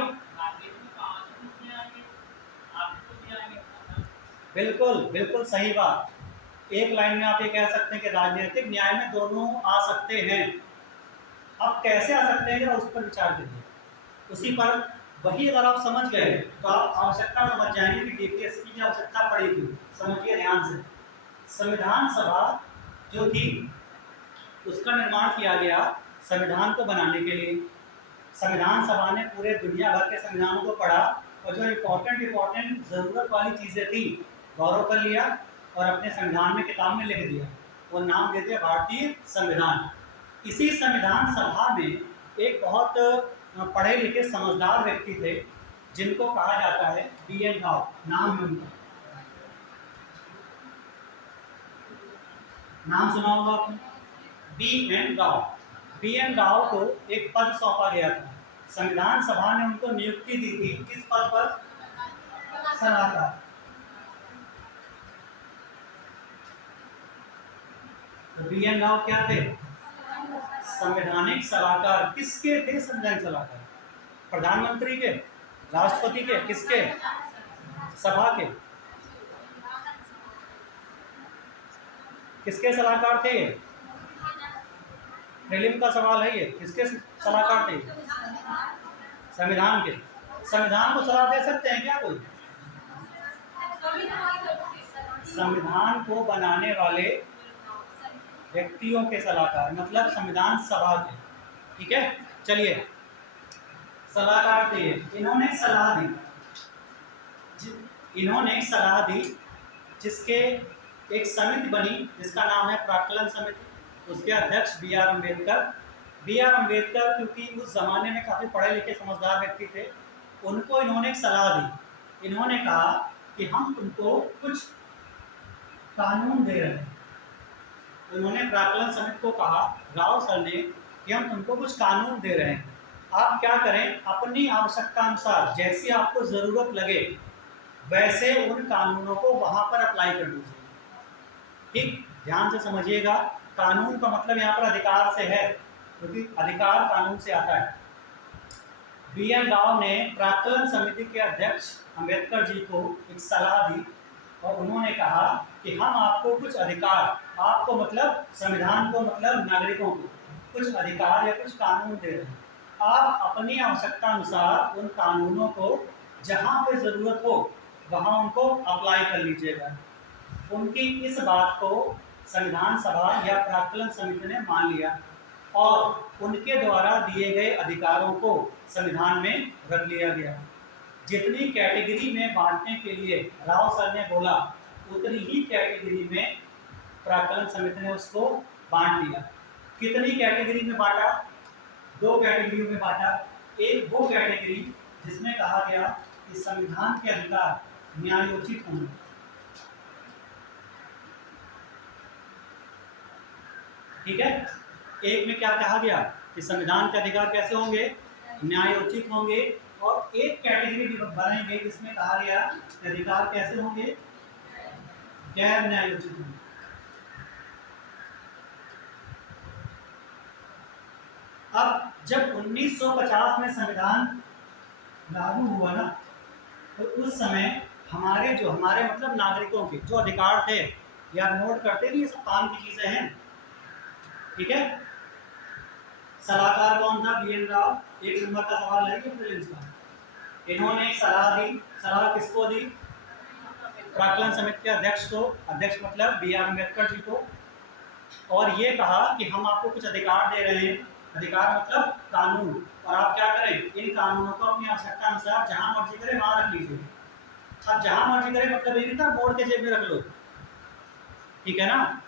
बिल्कुल बिल्कुल सही बात। एक लाइन में आप ये कह सकते हैं कि राजनीतिक न्याय में दोनों आ सकते हैं। अब कैसे आ सकते हैं जरा उस पर विचार करिए, उसी पर। वही अगर आप समझ गए तो आप आवश्यकता समझ जाएंगे कि डीपीएससी की आवश्यकता पड़ेगी। समझिए ध्यान से, संविधान सभा जो थी उसका निर्माण किया गया संविधान को बनाने के लिए। संविधान सभा ने पूरे दुनिया भर के संविधानों को पढ़ा और जो इम्पोर्टेंट ज़रूरत वाली चीज़ें थी गौरव कर लिया और अपने संविधान में किताब में लिख दिया, वो नाम दे दिया भारतीय संविधान। इसी संविधान सभा में एक बहुत पढ़े लिखे समझदार व्यक्ति थे जिनको कहा जाता है BN राव, नाम है उनका, नाम सुना होगा आपने, BN राव। BN राव को एक पद सौंपा गया था, संविधान सभा ने उनको नियुक्ति दी थी किस पद पर, सलाहकार। तो BN राव क्या थे, संवैधानिक सलाहकार। किसके थे संवैधानिक सलाहकार? प्रधानमंत्री के, राष्ट्रपति के, किसके, सभा के, किसके सलाहकार थे? प्रीलिम का सवाल है ये, किसके सलाहकार थे? संविधान के। संविधान को सलाह दे सकते हैं क्या कोई? संविधान को बनाने वाले व्यक्तियों के सलाहकार, मतलब संविधान सभा के, ठीक है। चलिए, सलाहकार थे, इन्होंने सलाह दी, इन्होंने एक सलाह दी जिसके एक समिति बनी जिसका नाम है प्राक्कलन समिति। उसके अध्यक्ष B R Ambedkar. B R Ambedkar क्योंकि उस जमाने में काफ़ी पढ़े लिखे समझदार व्यक्ति थे, उनको इन्होंने एक सलाह दी। इन्होंने कहा कि हम तुमको कुछ कानून दे रहे हैं। उन्होंने प्राक्कलन समिति को कहा, राव सर ने, कि हम तुमको कुछ कानून दे रहे हैं, आप क्या करें, अपनी आवश्यकता अनुसार जैसी आपको ज़रूरत लगे वैसे उन कानूनों को वहाँ पर अप्लाई कर दीजिए। ठीक, ध्यान से समझिएगा, कानून का मतलब यहाँ पर अधिकार से है, क्योंकि अधिकार कानून से आता है। बी एन राव ने प्राक्कलन समिति के अध्यक्ष अम्बेडकर जी को एक सलाह दी और उन्होंने कहा कि हम आपको कुछ अधिकार, आपको मतलब संविधान को, मतलब नागरिकों को कुछ अधिकार या कुछ कानून दे रहे हैं, आप अपनी आवश्यकता अनुसार उन कानूनों को जहाँ पे ज़रूरत हो वहाँ उनको अप्लाई कर लीजिएगा। उनकी इस बात को संविधान सभा या प्राक्कलन समिति ने मान लिया और उनके द्वारा दिए गए अधिकारों को संविधान में रख लिया गया। जितनी कैटेगरी में बांटने के लिए राव सर ने बोला, उतनी ही कैटेगरी में प्राक्कलन समिति ने उसको बांट दिया। कितनी कैटेगरी में बांटा? 2 कैटेगरियों में बांटा। एक वो कैटेगरी जिसमें कहा गया कि संविधान के अधिकार न्यायोचित होंगे, ठीक है। एक में क्या कहा गया कि संविधान के अधिकार कैसे होंगे, न्यायोचित होंगे। और एक कैटेगरी बनाई गई जिसमें कहा गया कि अधिकार कैसे होंगे, गैर न्यायोचित होंगे। अब जब 1950 में संविधान लागू हुआ ना, तो उस समय हमारे मतलब नागरिकों के जो अधिकार थे, या नोट करते भी, ये सब काम की चीजें हैं, ठीक है। सलाहकार कौन था? B N Rao. 1 नंबर का सवाल है प्रीलिम्स का। इन्होंने एक सलाह दी। सलाह किसको दी? प्राक्कलन समिति के अध्यक्ष को। अध्यक्ष मतलब बी आर अम्बेडकर जी को। और ये कहा कि हम आपको कुछ अधिकार दे रहे हैं। अधिकार मतलब कानून, और आप क्या करें, इन कानूनों को अपनी आवश्यकता अनुसार जहां मर्जी करें वहां रख लीजिए। अब जहां मर्जी करें मतलब ये नहीं था बोर्ड के जेब में रख लो, ठीक है ना।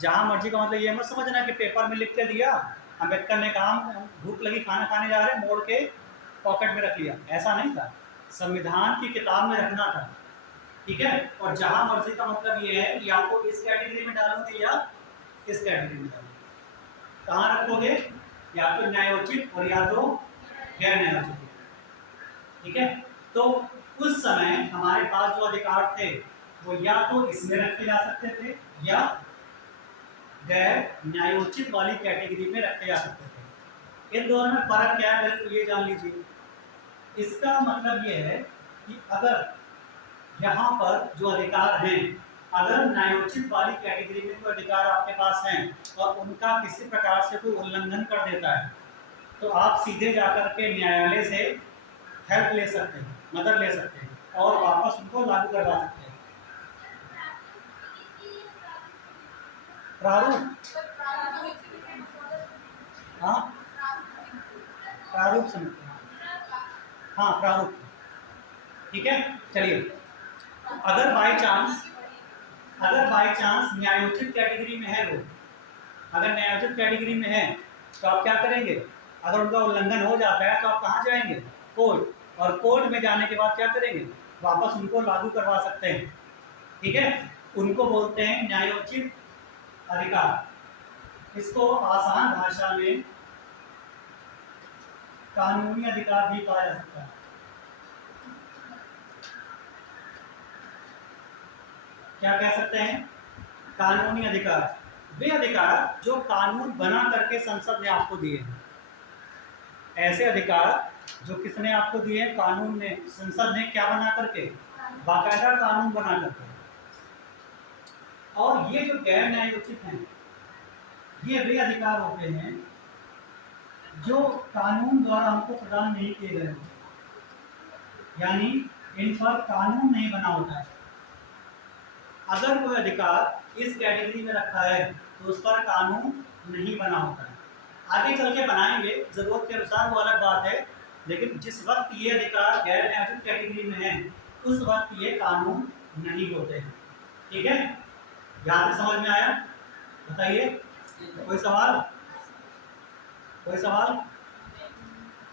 जहां मर्जी का मतलब ये मत समझना कि पेपर में लिख के दिया, अम्बेडकर ने कहा भूख लगी खाना खाने जा रहे, मोड़ के पॉकेट में रख लिया, ऐसा नहीं था। संविधान की किताब में रखना था, ठीक है। और जहां मर्जी का मतलब ये है कि आपको इस कैटेगरी में डालोगे या इस कैटेगरी में डालोगे। कहाँ रखोगे? या तो न्यायोचित और या तो गैर न्यायोचित, ठीक है। तो उस समय हमारे पास जो अधिकार थे वो या तो इसमें रखे जा सकते थे या गैर न्यायोचित वाली कैटेगरी में रखे जा सकते थे। इन दोनों में फर्क क्या है तो ये जान लीजिए। इसका मतलब ये है कि अगर यहाँ पर जो अधिकार हैं, अगर न्यायोचित वाली कैटेगरी में कोई अधिकार आपके पास हैं और उनका किसी प्रकार से कोई उल्लंघन कर देता है, तो आप सीधे जाकर के न्यायालय से हेल्प ले सकते हैं, मदद ले सकते हैं और वापस उनको लागू करवा सकते हैं। प्रारूप, हाँ प्रारूप समझते हैं, हाँ प्रारूप, ठीक है। चलिए, अगर बाय चांस न्यायोचित कैटेगरी में है वो, अगर न्यायोचित कैटेगरी में है तो आप क्या करेंगे? अगर उनका उल्लंघन हो जाता है तो आप कहाँ जाएंगे? कोर्ट। और कोर्ट में जाने के बाद क्या करेंगे? वापस उनको लागू करवा सकते हैं, ठीक है। उनको बोलते हैं न्यायोचित अधिकार। इसको आसान भाषा में कानूनी अधिकार भी कहा जा सकता है। क्या कह सकते हैं? कानूनी अधिकार। वे अधिकार जो कानून बना करके संसद ने आपको दिए हैं। ऐसे अधिकार जो किसने आपको दिए हैं? कानून ने, संसद ने क्या बना करके? बाकायदा कानून बना करके। और ये जो गैर न्यायोचित हैं, ये वे अधिकार होते हैं जो कानून द्वारा हमको प्रदान नहीं किए गए, यानी इन पर कानून नहीं बना होता है। अगर कोई अधिकार इस कैटेगरी में रखा है तो उस पर कानून नहीं बना होता है। आगे चल के बनाएंगे जरूरत के अनुसार, वो अलग बात है, लेकिन जिस वक्त ये अधिकार गैर न्यायोचित कैटेगरी में है उस वक्त ये कानून नहीं होते हैं। ठीक है, यहाँ तक समझ में आया? बताइए, कोई सवाल? कोई सवाल?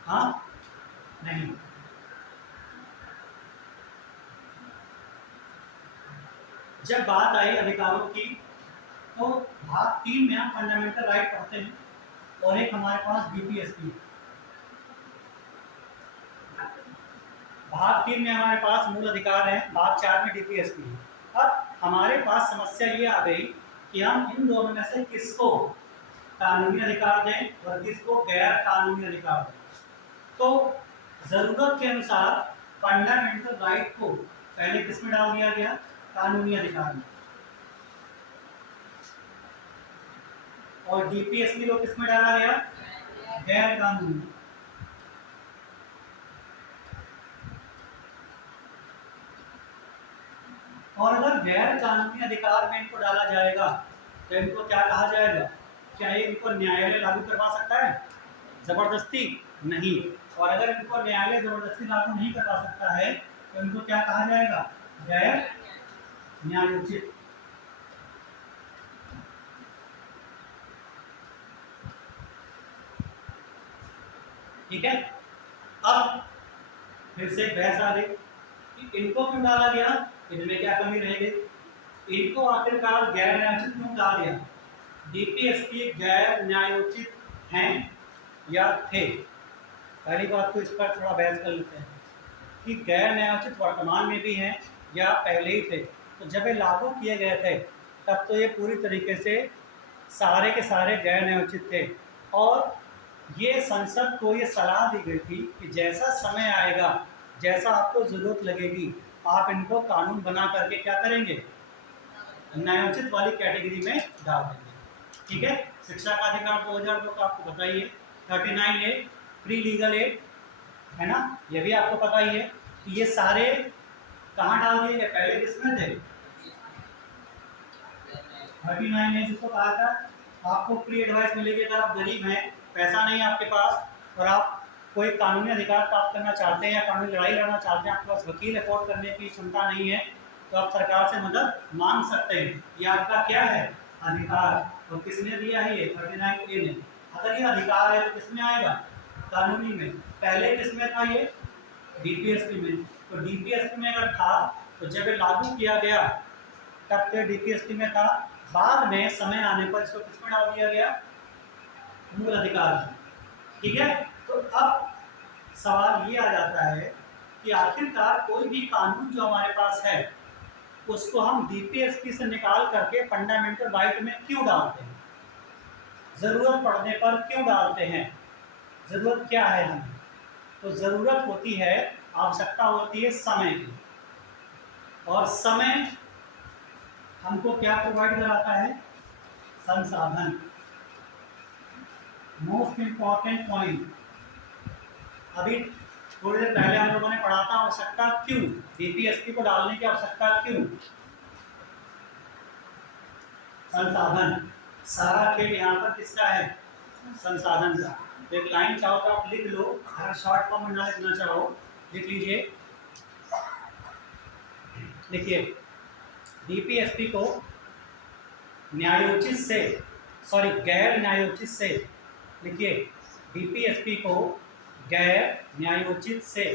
हाँ, नहीं। जब बात आई अधिकारों की तो भाग 3 में हम फंडामेंटल राइट पढ़ते हैं और एक हमारे पास बीपीएसपी। भाग 3 में हमारे पास मूल अधिकार है, भाग 4 में डीपीएसपी है। अब हमारे पास समस्या ये आ गई कि हम इन दोनों में से किसको कानूनी अधिकार दें और किसको गैर कानूनी अधिकार दें। तो जरूरत के अनुसार फंडामेंटल राइट को पहले किस में डाल दिया गया? कानूनी अधिकार में। और डीपीएसपी को किस में डाला गया? गैर कानूनी। और अगर गैर कानूनी अधिकार में इनको डाला जाएगा तो इनको क्या कहा जाएगा? क्या ये इनको न्यायालय लागू करवा सकता है? जबरदस्ती नहीं। और अगर इनको न्यायालय जबरदस्ती लागू नहीं करवा सकता है तो इनको क्या कहा जाएगा? गैर न्यायोचित। ठीक है, अब फिर से बहस आ गई कि इनको क्यों डाला गया, इनमें क्या कमी रह गई, इनको आखिरकार गैर न्यायोचित क्यों कहा गया? डीपीएसपी गैर न्यायोचित हैं या थे? पहली बात तो इस पर थोड़ा बहस कर लेते हैं कि गैर न्यायोचित वर्तमान में भी हैं या पहले ही थे। तो जब ये लागू किए गए थे तब तो ये पूरी तरीके से सारे के सारे गैर न्यायोचित थे और ये संसद को ये सलाह दी गई थी कि जैसा समय आएगा, जैसा आपको ज़रूरत लगेगी, आप इनको कानून बना करके क्या करेंगे? न्यायोचित वाली कैटेगरी में डाल देंगे। ठीक है, शिक्षा का अधिकार 2002 का आपको पता ही है, 39A फ्री लीगल एड है ना, ये भी आपको पता ही है कि ये सारे कहाँ डाल दिए गए? पहले किसमें थे? 39A जिसको कहा था आपको फ्री एडवाइस मिलेगी अगर आप गरीब हैं, पैसा नहीं है आपके पास और आप कोई कानूनी अधिकार प्राप्त करना चाहते हैं या कानूनी लड़ाई लड़ना चाहते हैं, आपके पास वकील अफोर्ड करने की क्षमता नहीं है, तो आप सरकार से मदद मांग सकते हैं। ये आपका क्या है? अधिकार। तो किसने दिया है? ये 39A ने। अगर ये अधिकार है तो किसमें आएगा? कानूनी में। पहले किसमें था ये? डीपीएसपी में। तो डीपीएसपी में अगर था तो जब ये लागू किया गया तब तो डीपीएसपी में था, बाद में समय आने पर इसको किसमें डाल दिया गया? मूल अधिकार में। ठीक है, तो अब सवाल ये आ जाता है कि आखिरकार कोई भी कानून जो हमारे पास है उसको हम डीपीएसपी से निकाल करके फंडामेंटल राइट में क्यों डालते हैं? ज़रूरत पड़ने पर क्यों डालते हैं? ज़रूरत क्या है हमें? तो ज़रूरत होती है, आवश्यकता होती है समय की। और समय हमको क्या प्रोवाइड कराता है? संसाधन। मोस्ट इम्पॉर्टेंट पॉइंट, अभी थोड़ी देर पहले हम लोगों ने पढ़ा था आवश्यकता क्यों, डीपीएसपी को डालने की आवश्यकता क्यों? संसाधन। सारा खेल यहाँ पर किसका है? संसाधन का। तो एक लाइन चाहो तो आप लिख लो, अगर शॉर्ट फॉर्म में ना लिखना चाहो लिख लीजिए। देखिए, डीपीएसपी को न्यायोचित से, सॉरी गैर न्यायोचित से, लिखिए डीपीएसपी को गैर न्यायोचित से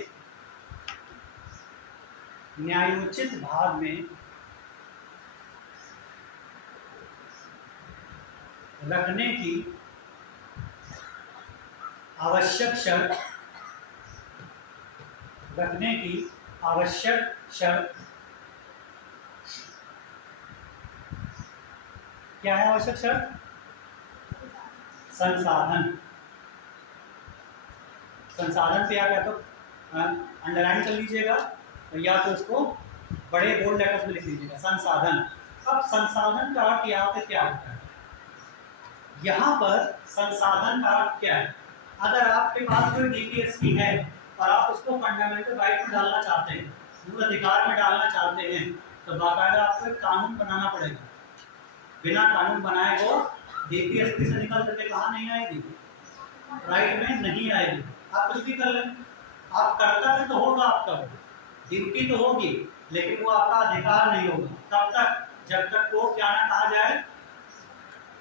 न्यायोचित भाग में रखने की आवश्यक शर्त, रखने की आवश्यक शर्त क्या है? आवश्यक शर्त संसाधन। संसाधन पे आप या तो अंडरलाइन कर लीजिएगा या तो उसको बड़े बोल्ड लेटर्स में लिख लीजिएगा, संसाधन। अब संसाधन का अर्थ यहाँ पे क्या होता है? यहाँ पर संसाधन का अर्थ क्या है? अगर आपके पास कोई डीपीएसपी है और आप उसको फंडामेंटल राइट में डालना चाहते हैं, मूल अधिकार में डालना चाहते हैं, तो बाकायदा आपको एक कानून बनाना पड़ेगा। बिना कानून बनाए वो डीपीएसपी से निकल करके कहाँ नहीं आएगी? राइट में नहीं आएगी। आप कुछ भी कर लें, आप कर्तव्य तो होगा आपका, ड्यूटी तो होगी, लेकिन वो आपका अधिकार नहीं होगा तब तक जब तक वो क्या ना कहा जाए,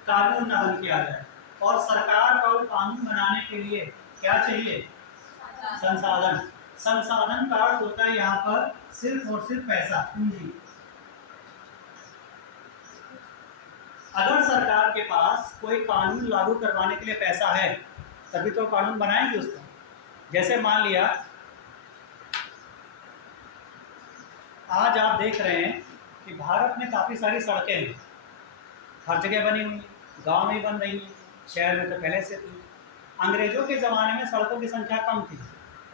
कानून ना बन के आ जाए। और सरकार को कानून बनाने के लिए क्या चाहिए? संसाधन। संसाधन का अर्थ होता है यहाँ पर सिर्फ और सिर्फ पैसा, पूंजी। अगर सरकार के पास कोई कानून लागू करवाने के लिए पैसा है तभी तो कानून बनाएंगे उसका। जैसे मान लिया आज आप देख रहे हैं कि भारत में काफ़ी सारी सड़कें हैं, हर जगह बनी हुई, गांव में बन रही हैं, शहर में तो पहले से थी। अंग्रेजों के ज़माने में सड़कों की संख्या कम थी,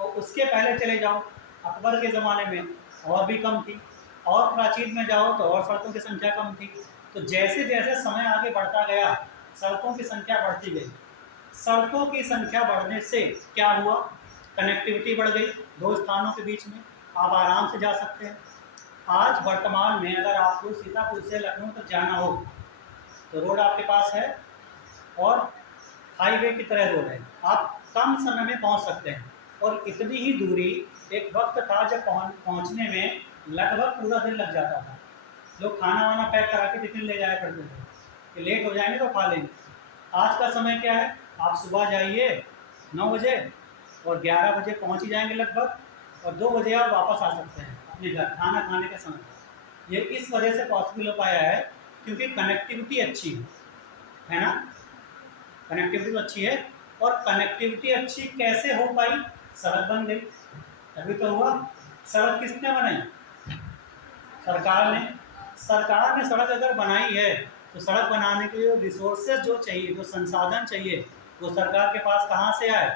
और उसके पहले चले जाओ अकबर के ज़माने में और भी कम थी, और प्राचीन में जाओ तो और सड़कों की संख्या कम थी। तो जैसे जैसे समय आगे बढ़ता गया सड़कों की संख्या बढ़ती गई। सड़कों की संख्या बढ़ने से क्या हुआ? कनेक्टिविटी बढ़ गई, दो स्थानों के बीच में आप आराम से जा सकते हैं। आज वर्तमान में अगर आपको सीतापुर से लखनऊ तक जाना हो तो रोड आपके पास है, और हाईवे की तरह रोड है, आप कम समय में पहुंच सकते हैं। और इतनी ही दूरी एक वक्त था जब पहुंचने में लगभग पूरा दिन लग जाता था। लोग खाना वाना पैक करा के टिफिन ले जाया करते थे कि लेट हो जाएंगे तो खा लेंगे। आज का समय क्या है? आप सुबह जाइए 9 बजे और 11 बजे पहुंच ही जाएंगे लगभग, और 2 बजे आप वापस आ सकते हैं अपने घर खाना खाने के समय। ये इस वजह से पॉसिबल हो पाया है क्योंकि कनेक्टिविटी अच्छी है ना। कनेक्टिविटी तो अच्छी है, और कनेक्टिविटी अच्छी कैसे हो पाई? सड़क बन गई, तभी तो हुआ। सड़क किसने बनाई? सरकार ने। सरकार ने सड़क अगर बनाई है तो सड़क बनाने के लिए रिसोर्सेज जो चाहिए, जो संसाधन चाहिए, वो सरकार के पास कहाँ से आए?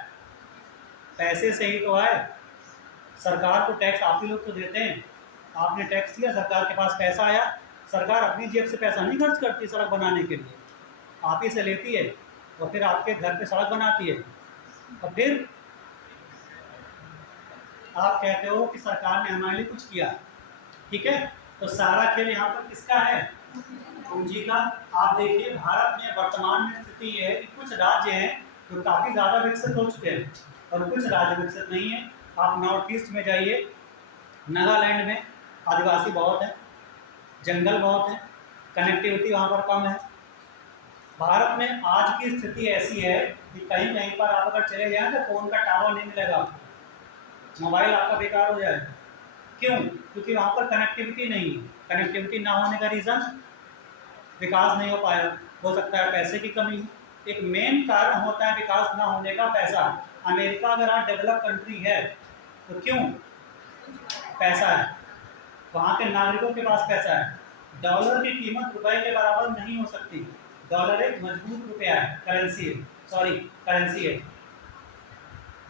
पैसे से ही तो आए। सरकार को टैक्स आप ही लोग तो देते हैं, आपने टैक्स दिया, सरकार के पास पैसा आया। सरकार अपनी जेब से पैसा नहीं खर्च करती सड़क बनाने के लिए, आप ही से लेती है और फिर आपके घर पे सड़क बनाती है। और फिर आप कहते हो कि सरकार ने हमारे लिए कुछ किया, ठीक है। तो सारा खेल यहाँ पर किसका है? पूंजी का। आप देखिए भारत में वर्तमान में स्थिति है कि कुछ राज्य हैं जो काफ़ी ज़्यादा विकसित हो चुके हैं और कुछ राज्य विकसित नहीं है। आप नॉर्थ ईस्ट में जाइए, नागालैंड में आदिवासी बहुत हैं, जंगल बहुत है, कनेक्टिविटी वहाँ पर कम है। भारत में आज की स्थिति ऐसी है कि कहीं कहीं पर आप अगर चले जाएं तो फ़ोन का टावर नहीं मिलेगा आपको, मोबाइल आपका बेकार हो जाएगा। क्यों? क्योंकि वहाँ पर कनेक्टिविटी नहीं है। कनेक्टिविटी ना होने का रीज़न विकास नहीं हो पाया, हो सकता है पैसे की कमी। एक मेन कारण होता है विकास ना होने का, पैसा। अमेरिका अगर आज डेवलप कंट्री है तो क्यों? पैसा है, वहाँ के नागरिकों के पास पैसा है। डॉलर की कीमत रुपए के बराबर नहीं हो सकती। डॉलर एक मजबूत रुपया है, करेंसी है, सॉरी करेंसी है,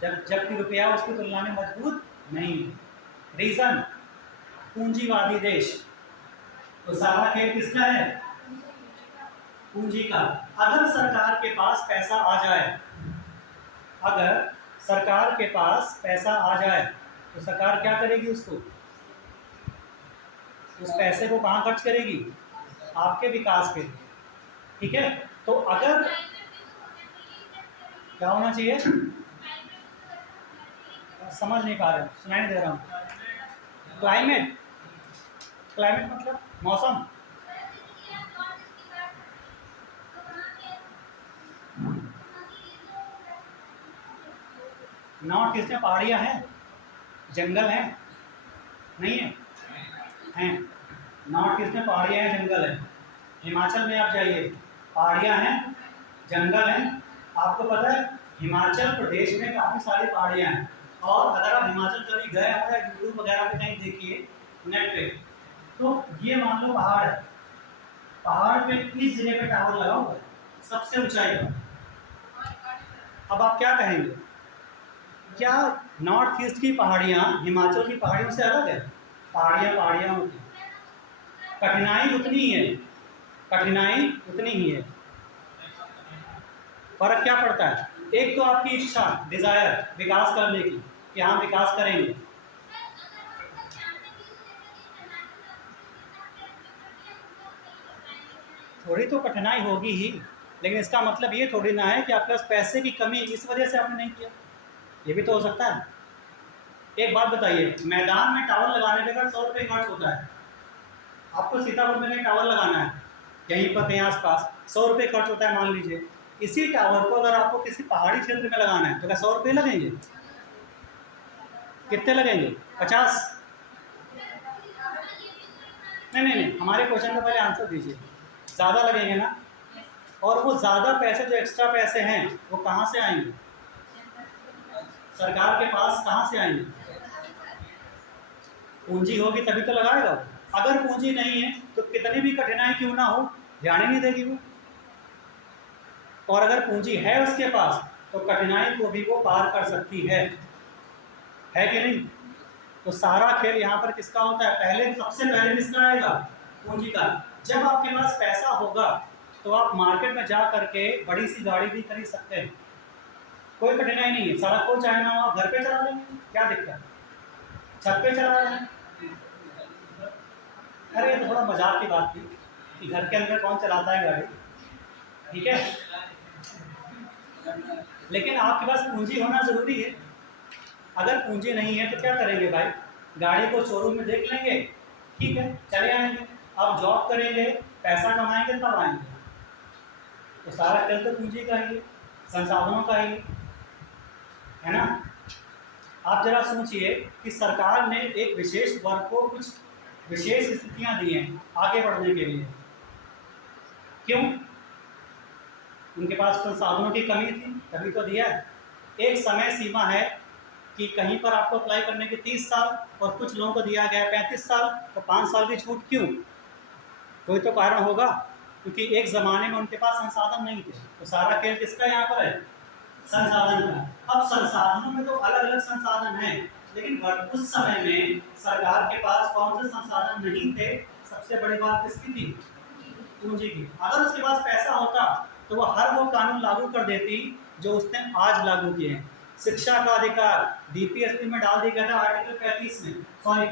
जबकि रुपया उसकी तुलना में मजबूत नहीं है। रीज़न पूंजीवादी देश। तो सारा खेल किसका है? पूंजी का। अगर सरकार के पास पैसा आ जाए, अगर सरकार के पास पैसा आ जाए तो सरकार क्या करेगी? उसको, उस पैसे को कहाँ खर्च करेगी? आपके विकास के लिए, ठीक है। तो अगर क्या होना चाहिए? समझ नहीं पा रहे, सुनाई नहीं दे रहा हूँ। क्लाइमेट, क्लाइमेट मतलब मौसम। नॉर्थ ईस्ट में पहाड़ियाँ हैं, जंगल हैं, नहीं है? हैं। नॉर्थ ईस्ट में पहाड़ियाँ हैं, जंगल है। हिमाचल में आप जाइए, पहाड़ियाँ हैं, जंगल हैं। आपको पता है हिमाचल प्रदेश में काफ़ी सारी पहाड़ियाँ हैं, और अगर आप हिमाचल कभी गए हो या यूट्यूब वगैरह पे कहीं देखिए नेट पे, तो ये मान लो पहाड़ है, पहाड़ पे इस जगह पे टावर लगा हुआ है सबसे ऊंचाई पर। अब आप क्या कहेंगे? क्या नॉर्थ ईस्ट की पहाड़ियाँ हिमाचल की पहाड़ियों से अलग है? पहाड़ियाँ पहाड़ियाँ होती हैं, कठिनाई उतनी ही है, कठिनाई उतनी ही है। फर्क क्या पड़ता है? एक तो आपकी इच्छा, डिजायर विकास करने की, कि हाँ विकास करेंगे। थोड़ी तो कठिनाई होगी ही, लेकिन इसका मतलब ये थोड़ी ना है कि आपके पास पैसे की कमी इस वजह से आपने नहीं किया, ये भी तो हो सकता है। एक बात बताइए, मैदान में टावर लगाने पे अगर 100 रुपये खर्च होता है, आपको सीतापुर में कहीं टावर लगाना है, यहीं पर कहीं आसपास 100 रुपये खर्च होता है मान लीजिए। इसी टावर को अगर आपको किसी पहाड़ी क्षेत्र में लगाना है तो क्या 100 रुपये लगेंगे? कितने लगेंगे? 50? नहीं, हमारे क्वेश्चन का पहले आंसर दीजिए। ज़्यादा लगेंगे ना? और वो ज़्यादा पैसे जो एक्स्ट्रा पैसे हैं वो कहाँ से आएंगे? सरकार के पास कहाँ से आएंगे? पूंजी होगी तभी तो लगाएगा। अगर पूंजी नहीं है तो कितनी भी कठिनाई क्यों ना हो, ध्यान ही नहीं देगी वो। और अगर पूंजी है उसके पास तो कठिनाई को भी वो पार कर सकती है कि नहीं? तो सारा खेल यहाँ पर किसका होता है? पहले सबसे पहले किसका आएगा? पूंजी का। जब आपके पास पैसा होगा तो आप मार्केट में जा करके बड़ी सी गाड़ी भी खरीद सकते हैं, कोई कठिनाई नहीं है। सड़क को चाहे ना हो आप घर पे चला देंगे, क्या दिक्कत है? छत पे चला रहे हैं। अरे ये तो थोड़ा मजाक की बात थी कि घर के अंदर कौन चलाता है गाड़ी, ठीक है? लेकिन आपके पास पूंजी होना ज़रूरी है। अगर पूंजी नहीं है तो क्या करेंगे भाई? गाड़ी को शोरूम में देख लेंगे, ठीक है, चले आएंगे। अब जॉब करेंगे, पैसा कमाएंगे, तब आएंगे। तो सारा खेल तो पूंजी का ही है, संसाधनों का ही है ना? आप जरा सोचिए कि सरकार ने एक विशेष वर्ग को कुछ विशेष स्थितियां दी हैं आगे बढ़ने के लिए। क्यों? उनके पास संसाधनों की कमी थी तभी तो दिया है। एक समय सीमा है कि कहीं पर आपको अप्लाई करने के 30 साल और कुछ लोगों को दिया गया 35 साल, तो 5 साल की छूट क्यों? कोई तो कारण होगा, क्योंकि एक ज़माने में उनके पास संसाधन नहीं थे। तो सारा खेल किसका यहाँ पर है? संसाधन का। अब संसाधनों में तो अलग अलग संसाधन हैं, लेकिन उस समय में सरकार के पास कौन से संसाधन नहीं थे? सबसे बड़ी बात किसकी थी? पूंजी की। अगर उसके पास पैसा होता तो वो हर वो कानून लागू कर देती जो उसने आज लागू किए हैं। शिक्षा का अधिकार डीपीएसपी में डाल दिया गया था आर्टिकल 45 में, सॉरी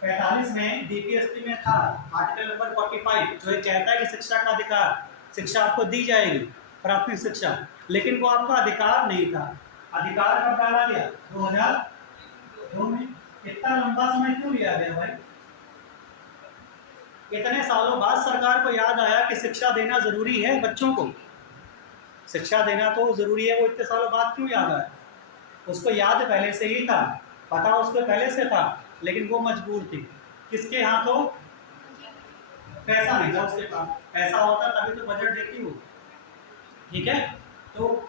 45 में डीपीएसपी में था आर्टिकल नंबर 45, जो ये कहता है कि शिक्षा का अधिकार, शिक्षा आपको दी जाएगी, प्राथमिक शिक्षा। लेकिन वो आपका अधिकार नहीं था। अधिकार कब डाला गया? 2002 में। इतना लंबा समय क्यों लिया गया भाई? इतने सालों बाद सरकार को याद आया कि शिक्षा देना जरूरी है, बच्चों को शिक्षा देना तो जरूरी है। वो इतने सालों बाद क्यों याद आया? उसको याद पहले से ही था, पता उसको पहले से था, लेकिन वो मजबूर थी। किसके हाथों? पैसा नहीं था उसके पास। पैसा होता तभी तो बजट देती वो, ठीक है? तो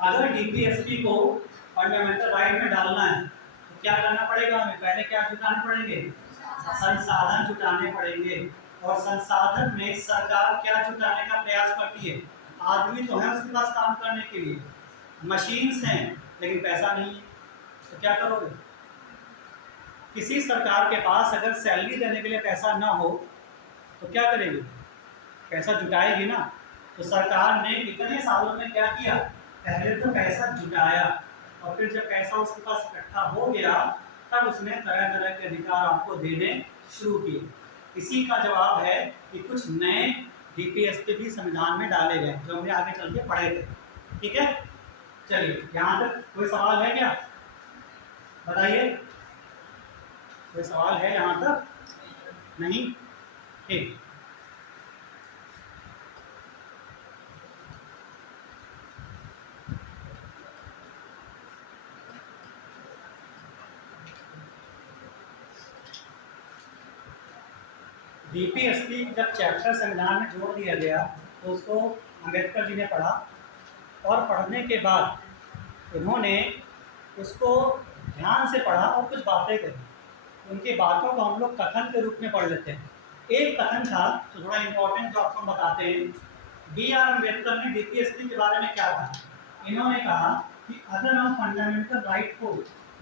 अगर डीपीएसपी को फंडामेंटल राइट में डालना है तो क्या करना पड़ेगा हमें? पहले क्या जुटाने पड़ेंगे? संसाधन जुटाने पड़ेंगे। और संसाधन में सरकार क्या जुटाने का प्रयास करती है? आदमी तो है उसके पास काम करने के लिए, मशीन्स हैं, लेकिन पैसा नहीं है। तो क्या करोगे? किसी सरकार के पास अगर सैलरी देने के लिए पैसा ना हो तो क्या करेगी? पैसा जुटाएगी ना। तो सरकार ने इतने सालों में क्या किया? पहले तो पैसा जुटाया, और फिर जब पैसा उसके पास इकट्ठा हो गया तब उसने तरह तरह के अधिकार आपको देने शुरू किए। इसी का जवाब है कि कुछ नए डीपीएसपी भी संविधान में डाले गए, जो हमने आगे चल के पढ़े थे, ठीक है? चलिए, यहाँ तक कोई सवाल है क्या? बताइए, कोई सवाल है यहाँ तक? नहीं? ठीक। डीपीएसपी जब चैप्टर संविधान में जोड़ दिया गया तो उसको अम्बेडकर जी ने पढ़ा, और पढ़ने के बाद उन्होंने उसको ध्यान से पढ़ा और कुछ बातें कही। उनकी बातों को हम लोग कथन के रूप में पढ़ लेते हैं। एक कथन था तो थोड़ा इम्पोर्टेंट जो आपको हम बताते हैं। बी आर अम्बेडकर ने डीपीएसपी के बारे में क्या कहा? इन्होंने कहा कि अगर हम फंडामेंटल राइट को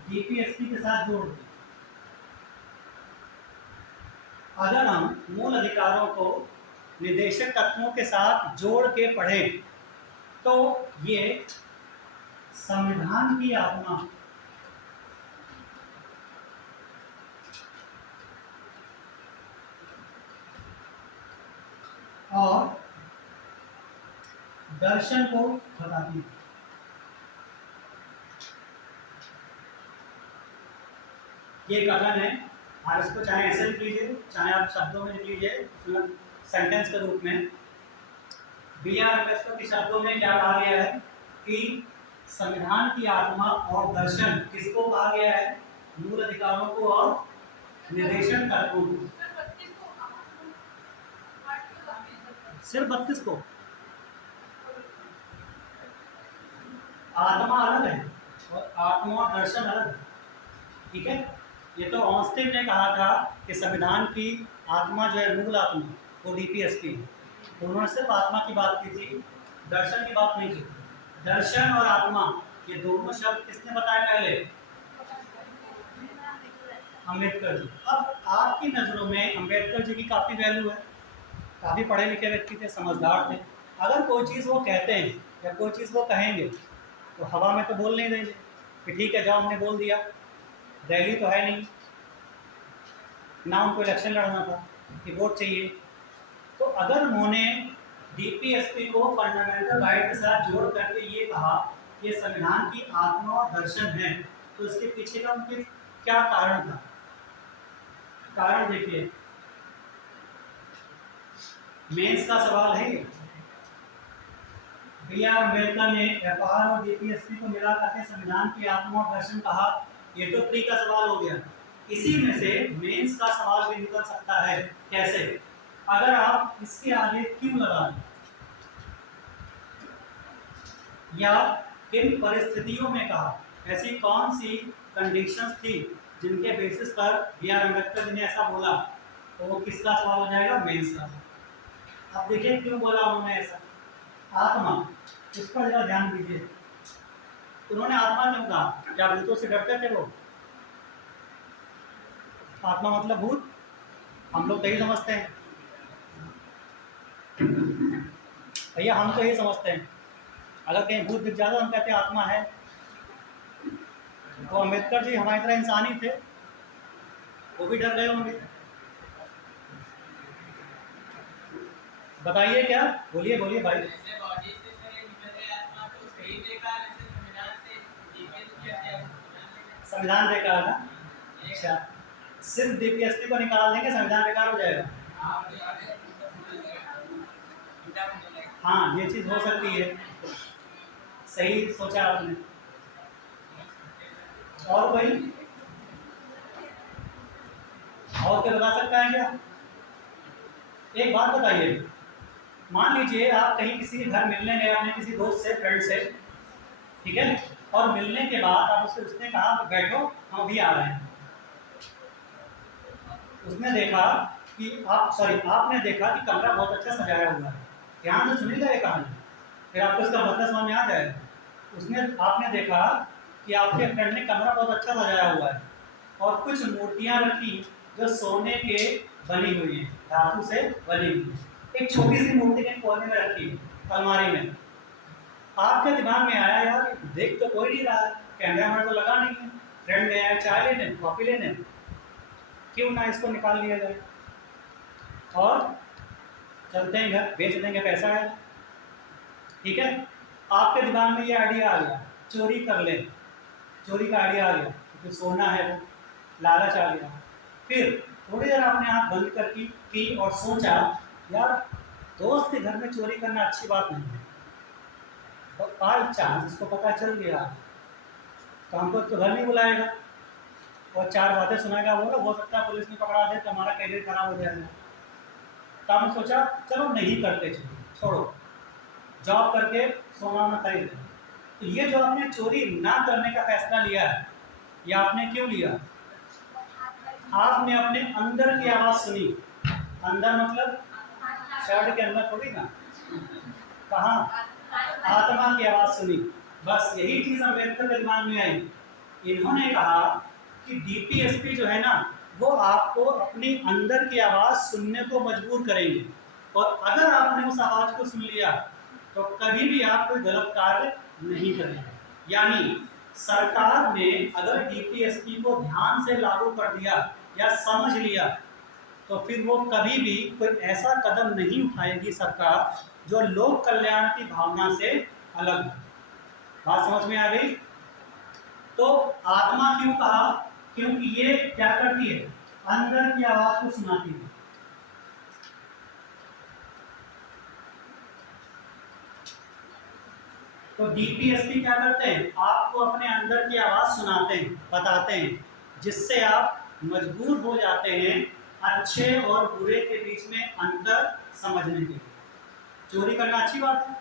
डीपीएसपी के साथ जोड़ दें, अगर हम मूल अधिकारों को निर्देशक तत्वों के साथ जोड़ के पढ़ें तो ये संविधान की आत्मा और दर्शन को बताती है। ये कथन है, आप इसको चाहे ऐसे लिख लीजिए, चाहे आप शब्दों में लिख लीजिए, सेंटेंस के रूप में। बी आर अम्बेडकर के शब्दों में क्या कहा गया है कि संविधान की आत्मा और दर्शन किसको कहा गया है? मूल अधिकारों को और निर्देशन तत्वों को। सिर्फ 32 को। आत्मा अलग है और आत्मा और दर्शन अलग है, ठीक है। ये तो ऑस्टिन ने कहा था कि संविधान की आत्मा जो है मूल आत्मा वो डीपीएसपी है, तो उन्होंने सिर्फ आत्मा की बात की थी, दर्शन की बात नहीं की। दर्शन और आत्मा ये दोनों शब्द किसने बताया पहले? अम्बेडकर जी। अब आपकी नज़रों में अम्बेडकर जी की काफ़ी वैल्यू है, काफ़ी पढ़े लिखे व्यक्ति थे, समझदार थे। अगर कोई चीज़ वो कहते हैं या कोई चीज़ वो कहेंगे तो हवा में तो बोल नहीं देंगे कि ठीक है जाओ हमने बोल दिया। रैली तो है नहीं, ना उनको इलेक्शन लड़ना था कि वोट चाहिए। तो अगर उन्होंने डीपीएसपी को फंडामेंटल राइट के साथ जोड़ करके ये कहा कि संविधान की आत्मा और दर्शन है, तो इसके पीछे का उनके क्या कारण था? कारण देखिए, मेंस का सवाल है ये। बी आर अम्बेडकर ने एफआर और डीपीएसपी को मिला करके संविधान की आत्मा और दर्शन कहा, ये तो प्री का सवाल हो गया। इसी में से मेंस का सवाल भी निकल सकता है। कैसे? अगर आप इसके आगे क्यों लगा दें या किन परिस्थितियों में कहा, ऐसी कौन सी कंडीशंस थी जिनके बेसिस पर बी आर अम्बेडकर जी ने ऐसा बोला, तो वो किसका सवाल हो जाएगा? मेंस का। अब देखिए क्यों बोला उन्होंने ऐसा। आत्मा, इस पर जरा ध्यान दीजिए। उन्होंने आत्मा क्यों कहा? क्या भूतों से डरते थे वो? आत्मा मतलब भूत, हम लोग तो यही समझते हैं भैया, हम तो यही समझते हैं। अगर कहीं भूत दिख जाता हम कहते हैं आत्मा है। तो अम्बेडकर जी हमारी तरह इंसान ही थे, वो भी डर गए होंगे। बताइए क्या? बोलिए बोलिए भाई। संविधान बेकार ना? अच्छा, सिर्फ डीपीएसपी को निकाल देंगे संविधान बेकार हो जाएगा? हाँ, ये चीज़ हो सकती है, सही सोचा आपने। और कोई और क्या बता सकता है क्या? एक बात बताइए, मान लीजिए आप कहीं किसी के घर मिलने गए अपने किसी दोस्त से, फ्रेंड से, ठीक है, और मिलने के बाद आप उसने कहा बैठो हम अभी आ रहे हैं। उसने देखा कि आपने देखा कि कमरा बहुत अच्छा सजाया हुआ है। ध्यान से सुनिएगा ये कहानी, फिर आपको इसका मतलब समझ में आ जाएगा। आपने देखा कि आपके फ्रेंड ने कमरा बहुत अच्छा सजाया हुआ है और कुछ मूर्तियाँ रखी जो सोने के बनी हुई है, धातु से बनी हुई है। एक छोटी सी मूर्ति के कोने में रखी है अलमारी में। आपके दिमाग में आया यार देख तो कोई नहीं रहा, कैमरा में तो लगा नहीं है, फ्रेंड ने आया चाय लेने कॉफ़ी लेने, क्यों ना इसको निकाल लिया जाए और चलते हैं घर, बेच देंगे, पैसा है, ठीक है। आपके दिमाग में ये आइडिया आ गया, चोरी कर ले, चोरी का आइडिया आ गया क्योंकि सोना है वो, लालच आ गया। फिर थोड़ी देर आपने आँख बंद करके की और सोचा यार दोस्त के घर में चोरी करना अच्छी बात नहीं है, तो बाई चांस इसको पता चल गया तो हमको तो घर नहीं बुलाएगा और चार बातें सुनाएगा, वो ना हो सकता है पुलिस ने पकड़ा दे तो हमारा कैरियर खराब हो जाएगा। तो हमने सोचा चलो नहीं करते, छोड़ो, जॉब करके सोना में खरीद लें। तो ये जो आपने चोरी ना करने का फैसला लिया है, ये आपने क्यों लिया? आपने अपने अंदर की आवाज़ सुनी। अंदर मतलब शर्ट के अंदर थोड़ी ना, कहाँ? आत्मा की आवाज़ सुनी। बस यही चीज़ अम्बेडकर के दिमाग में आई। इन्होंने कहा कि डीपीएसपी जो है ना वो आपको अपनी अंदर की आवाज़ सुनने को मजबूर करेंगे, और अगर आपने उस आवाज़ को सुन लिया तो कभी भी आप कोई गलत कार्य नहीं करेंगे। यानी सरकार ने अगर डीपीएसपी को ध्यान से लागू कर दिया या समझ लिया तो फिर वो कभी भी कोई ऐसा कदम नहीं उठाएगी सरकार जो लोक कल्याण की भावना से अलग है। बात समझ में आ गई? तो आत्मा क्यों कहा? क्योंकि ये क्या करती है? अंदर की आवाज को सुनाती है। तो डीपीएसपी क्या करते हैं? आपको अपने अंदर की आवाज सुनाते हैं, बताते हैं, जिससे आप मजबूर हो जाते हैं अच्छे और बुरे के बीच में अंतर समझने के लिए। चोरी करना अच्छी बात है?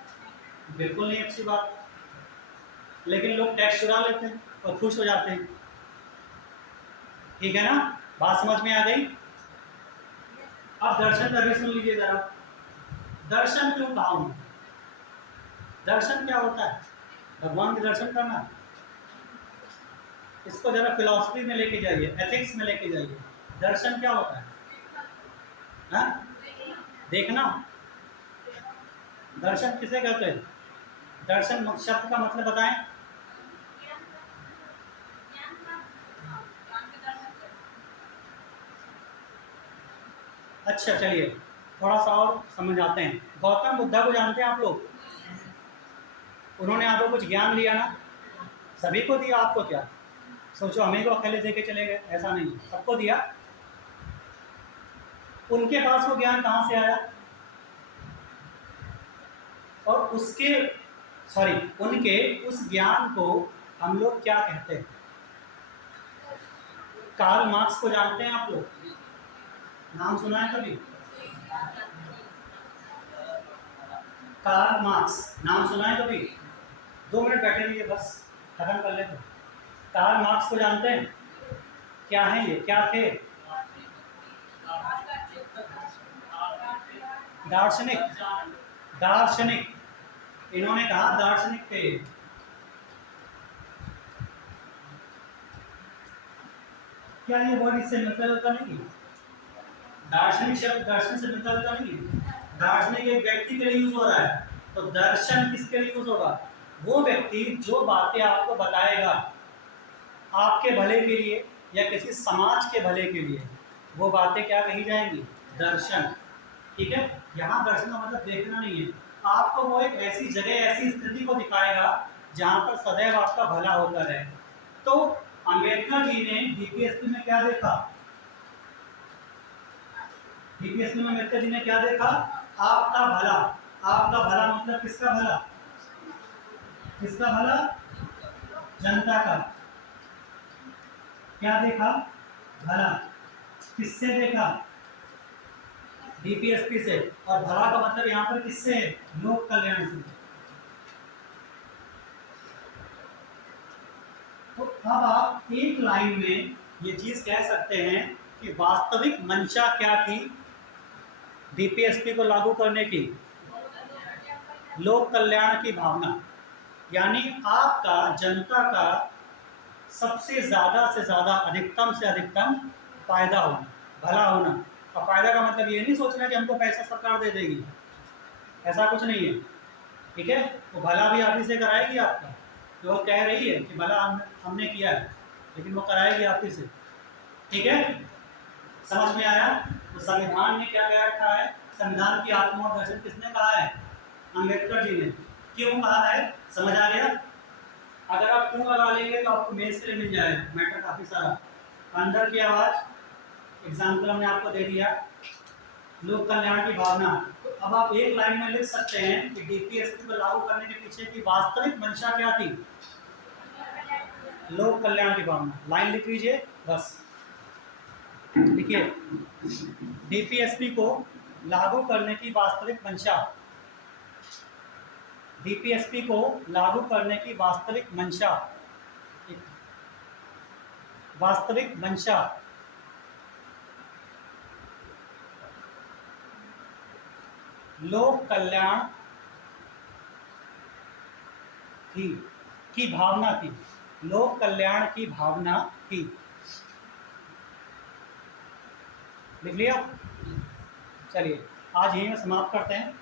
बिल्कुल नहीं अच्छी बात। लेकिन लोग टैक्स चुरा लेते हैं और खुश हो जाते हैं। ठीक है ना? बात समझ में आ गई? अब दर्शन का भी सुन लीजिए जरा। दर्शन क्यों कहा हूं? दर्शन क्या होता है? भगवान के दर्शन करना। इसको जरा फिलॉसफी में लेके जाइए, एथिक्स में लेके जाइए। दर्शन क्या होता है? हाँ? देखना। दर्शन किसे कहते हैं? दर्शन शब्द का मतलब बताएं। अच्छा चलिए थोड़ा सा और समझ आते हैं। गौतम बुद्धा को जानते हैं आप लोग? उन्होंने आपको कुछ ज्ञान दिया ना? सभी को दिया, आपको क्या? सोचो हमें को अकेले दे के चले गए, ऐसा नहीं, सबको दिया। उनके पास वो ज्ञान कहाँ से आया? और उसके उनके उस ज्ञान को हम लोग क्या कहते हैं? कार्ल मार्क्स को जानते हैं आप लोग? नाम सुना है कभी? कार्ल मार्क्स नाम सुना है कभी? 2 मिनट बैठे रहिए बस, खत्म कर लेते। कार्ल मार्क्स को जानते हैं? क्या है ये, क्या थे? दार्शनिक। दार्शनिक, इन्होंने कहा दार्शनिक थे। क्या ये वर्ड इससे मिलता जुलता नहीं है? दार्शनिक शब्द दर्शन से मिलता जुलता नहीं है। दार्शनिक एक व्यक्ति के लिए यूज हो रहा है, तो दर्शन किसके लिए यूज होगा? वो व्यक्ति जो बातें आपको बताएगा आपके भले के लिए या किसी समाज के भले के लिए, वो बातें क्या कही जाएंगी? दर्शन। ठीक है? यहाँ दर्शन का मतलब देखना नहीं है, आपको वो एक ऐसी जगह, ऐसी स्थिति को दिखाएगा जहाँ पर सदैव आपका भला होता रहे। तो अम्बेडकर जी ने डीपीएसपी में क्या देखा? डीपीएसपी में अम्बेडकर जी ने क्या देखा? आपका भला। आपका भला मतलब किसका भला? किसका भला? जनता का। क्या देखा? भला। किससे देखा? डीपीएसपी से। और भला का मतलब यहाँ पर किससे है? लोक कल्याण से। तो अब आप एक लाइन में ये चीज कह सकते हैं कि वास्तविक मंशा क्या थी डीपीएसपी को लागू करने की? लोक कल्याण की भावना, यानी आपका, जनता का सबसे ज़्यादा से ज़्यादा, अधिकतम से अधिकतम फायदा होना, भला होना। और फायदा का मतलब ये नहीं सोचना कि हमको पैसा सरकार दे देगी, ऐसा कुछ नहीं है। ठीक है? तो भला भी आप ही से कराएगी आपका, जो वो कह रही है कि भला हमने किया है, लेकिन वो कराएगी आप ही से। ठीक है? समझ में आया? तो संविधान में क्या कह रखा है? संविधान की आत्मा और दर्शन किसने कहा है? अम्बेडकर जी ने। क्यों कहा है? समझ आ गया? अगर आप क्यों लगा लेंगे तो आपको मेंस के लिए मिल जाएगा मैटर काफ़ी सारा। अंदर की आवाज़ एग्जाम्पल हमने आपको दे दिया, लोक कल्याण की भावना। तो अब आप एक लाइन में लिख सकते हैं कि डीपीएसपी को लागू करने के पीछे की वास्तविक मंशा क्या थी? लोक कल्याण की भावना। लाइन लिख लीजिए बस, देखिए डीपीएसपी को लागू करने की वास्तविक मंशा, डीपीएसपी को लागू करने की वास्तविक मंशा, वास्तविक मंशा लोक कल्याण थी, की भावना थी, लोक कल्याण की भावना थी। लिख लिया? चलिए आज यहीं में समाप्त करते हैं।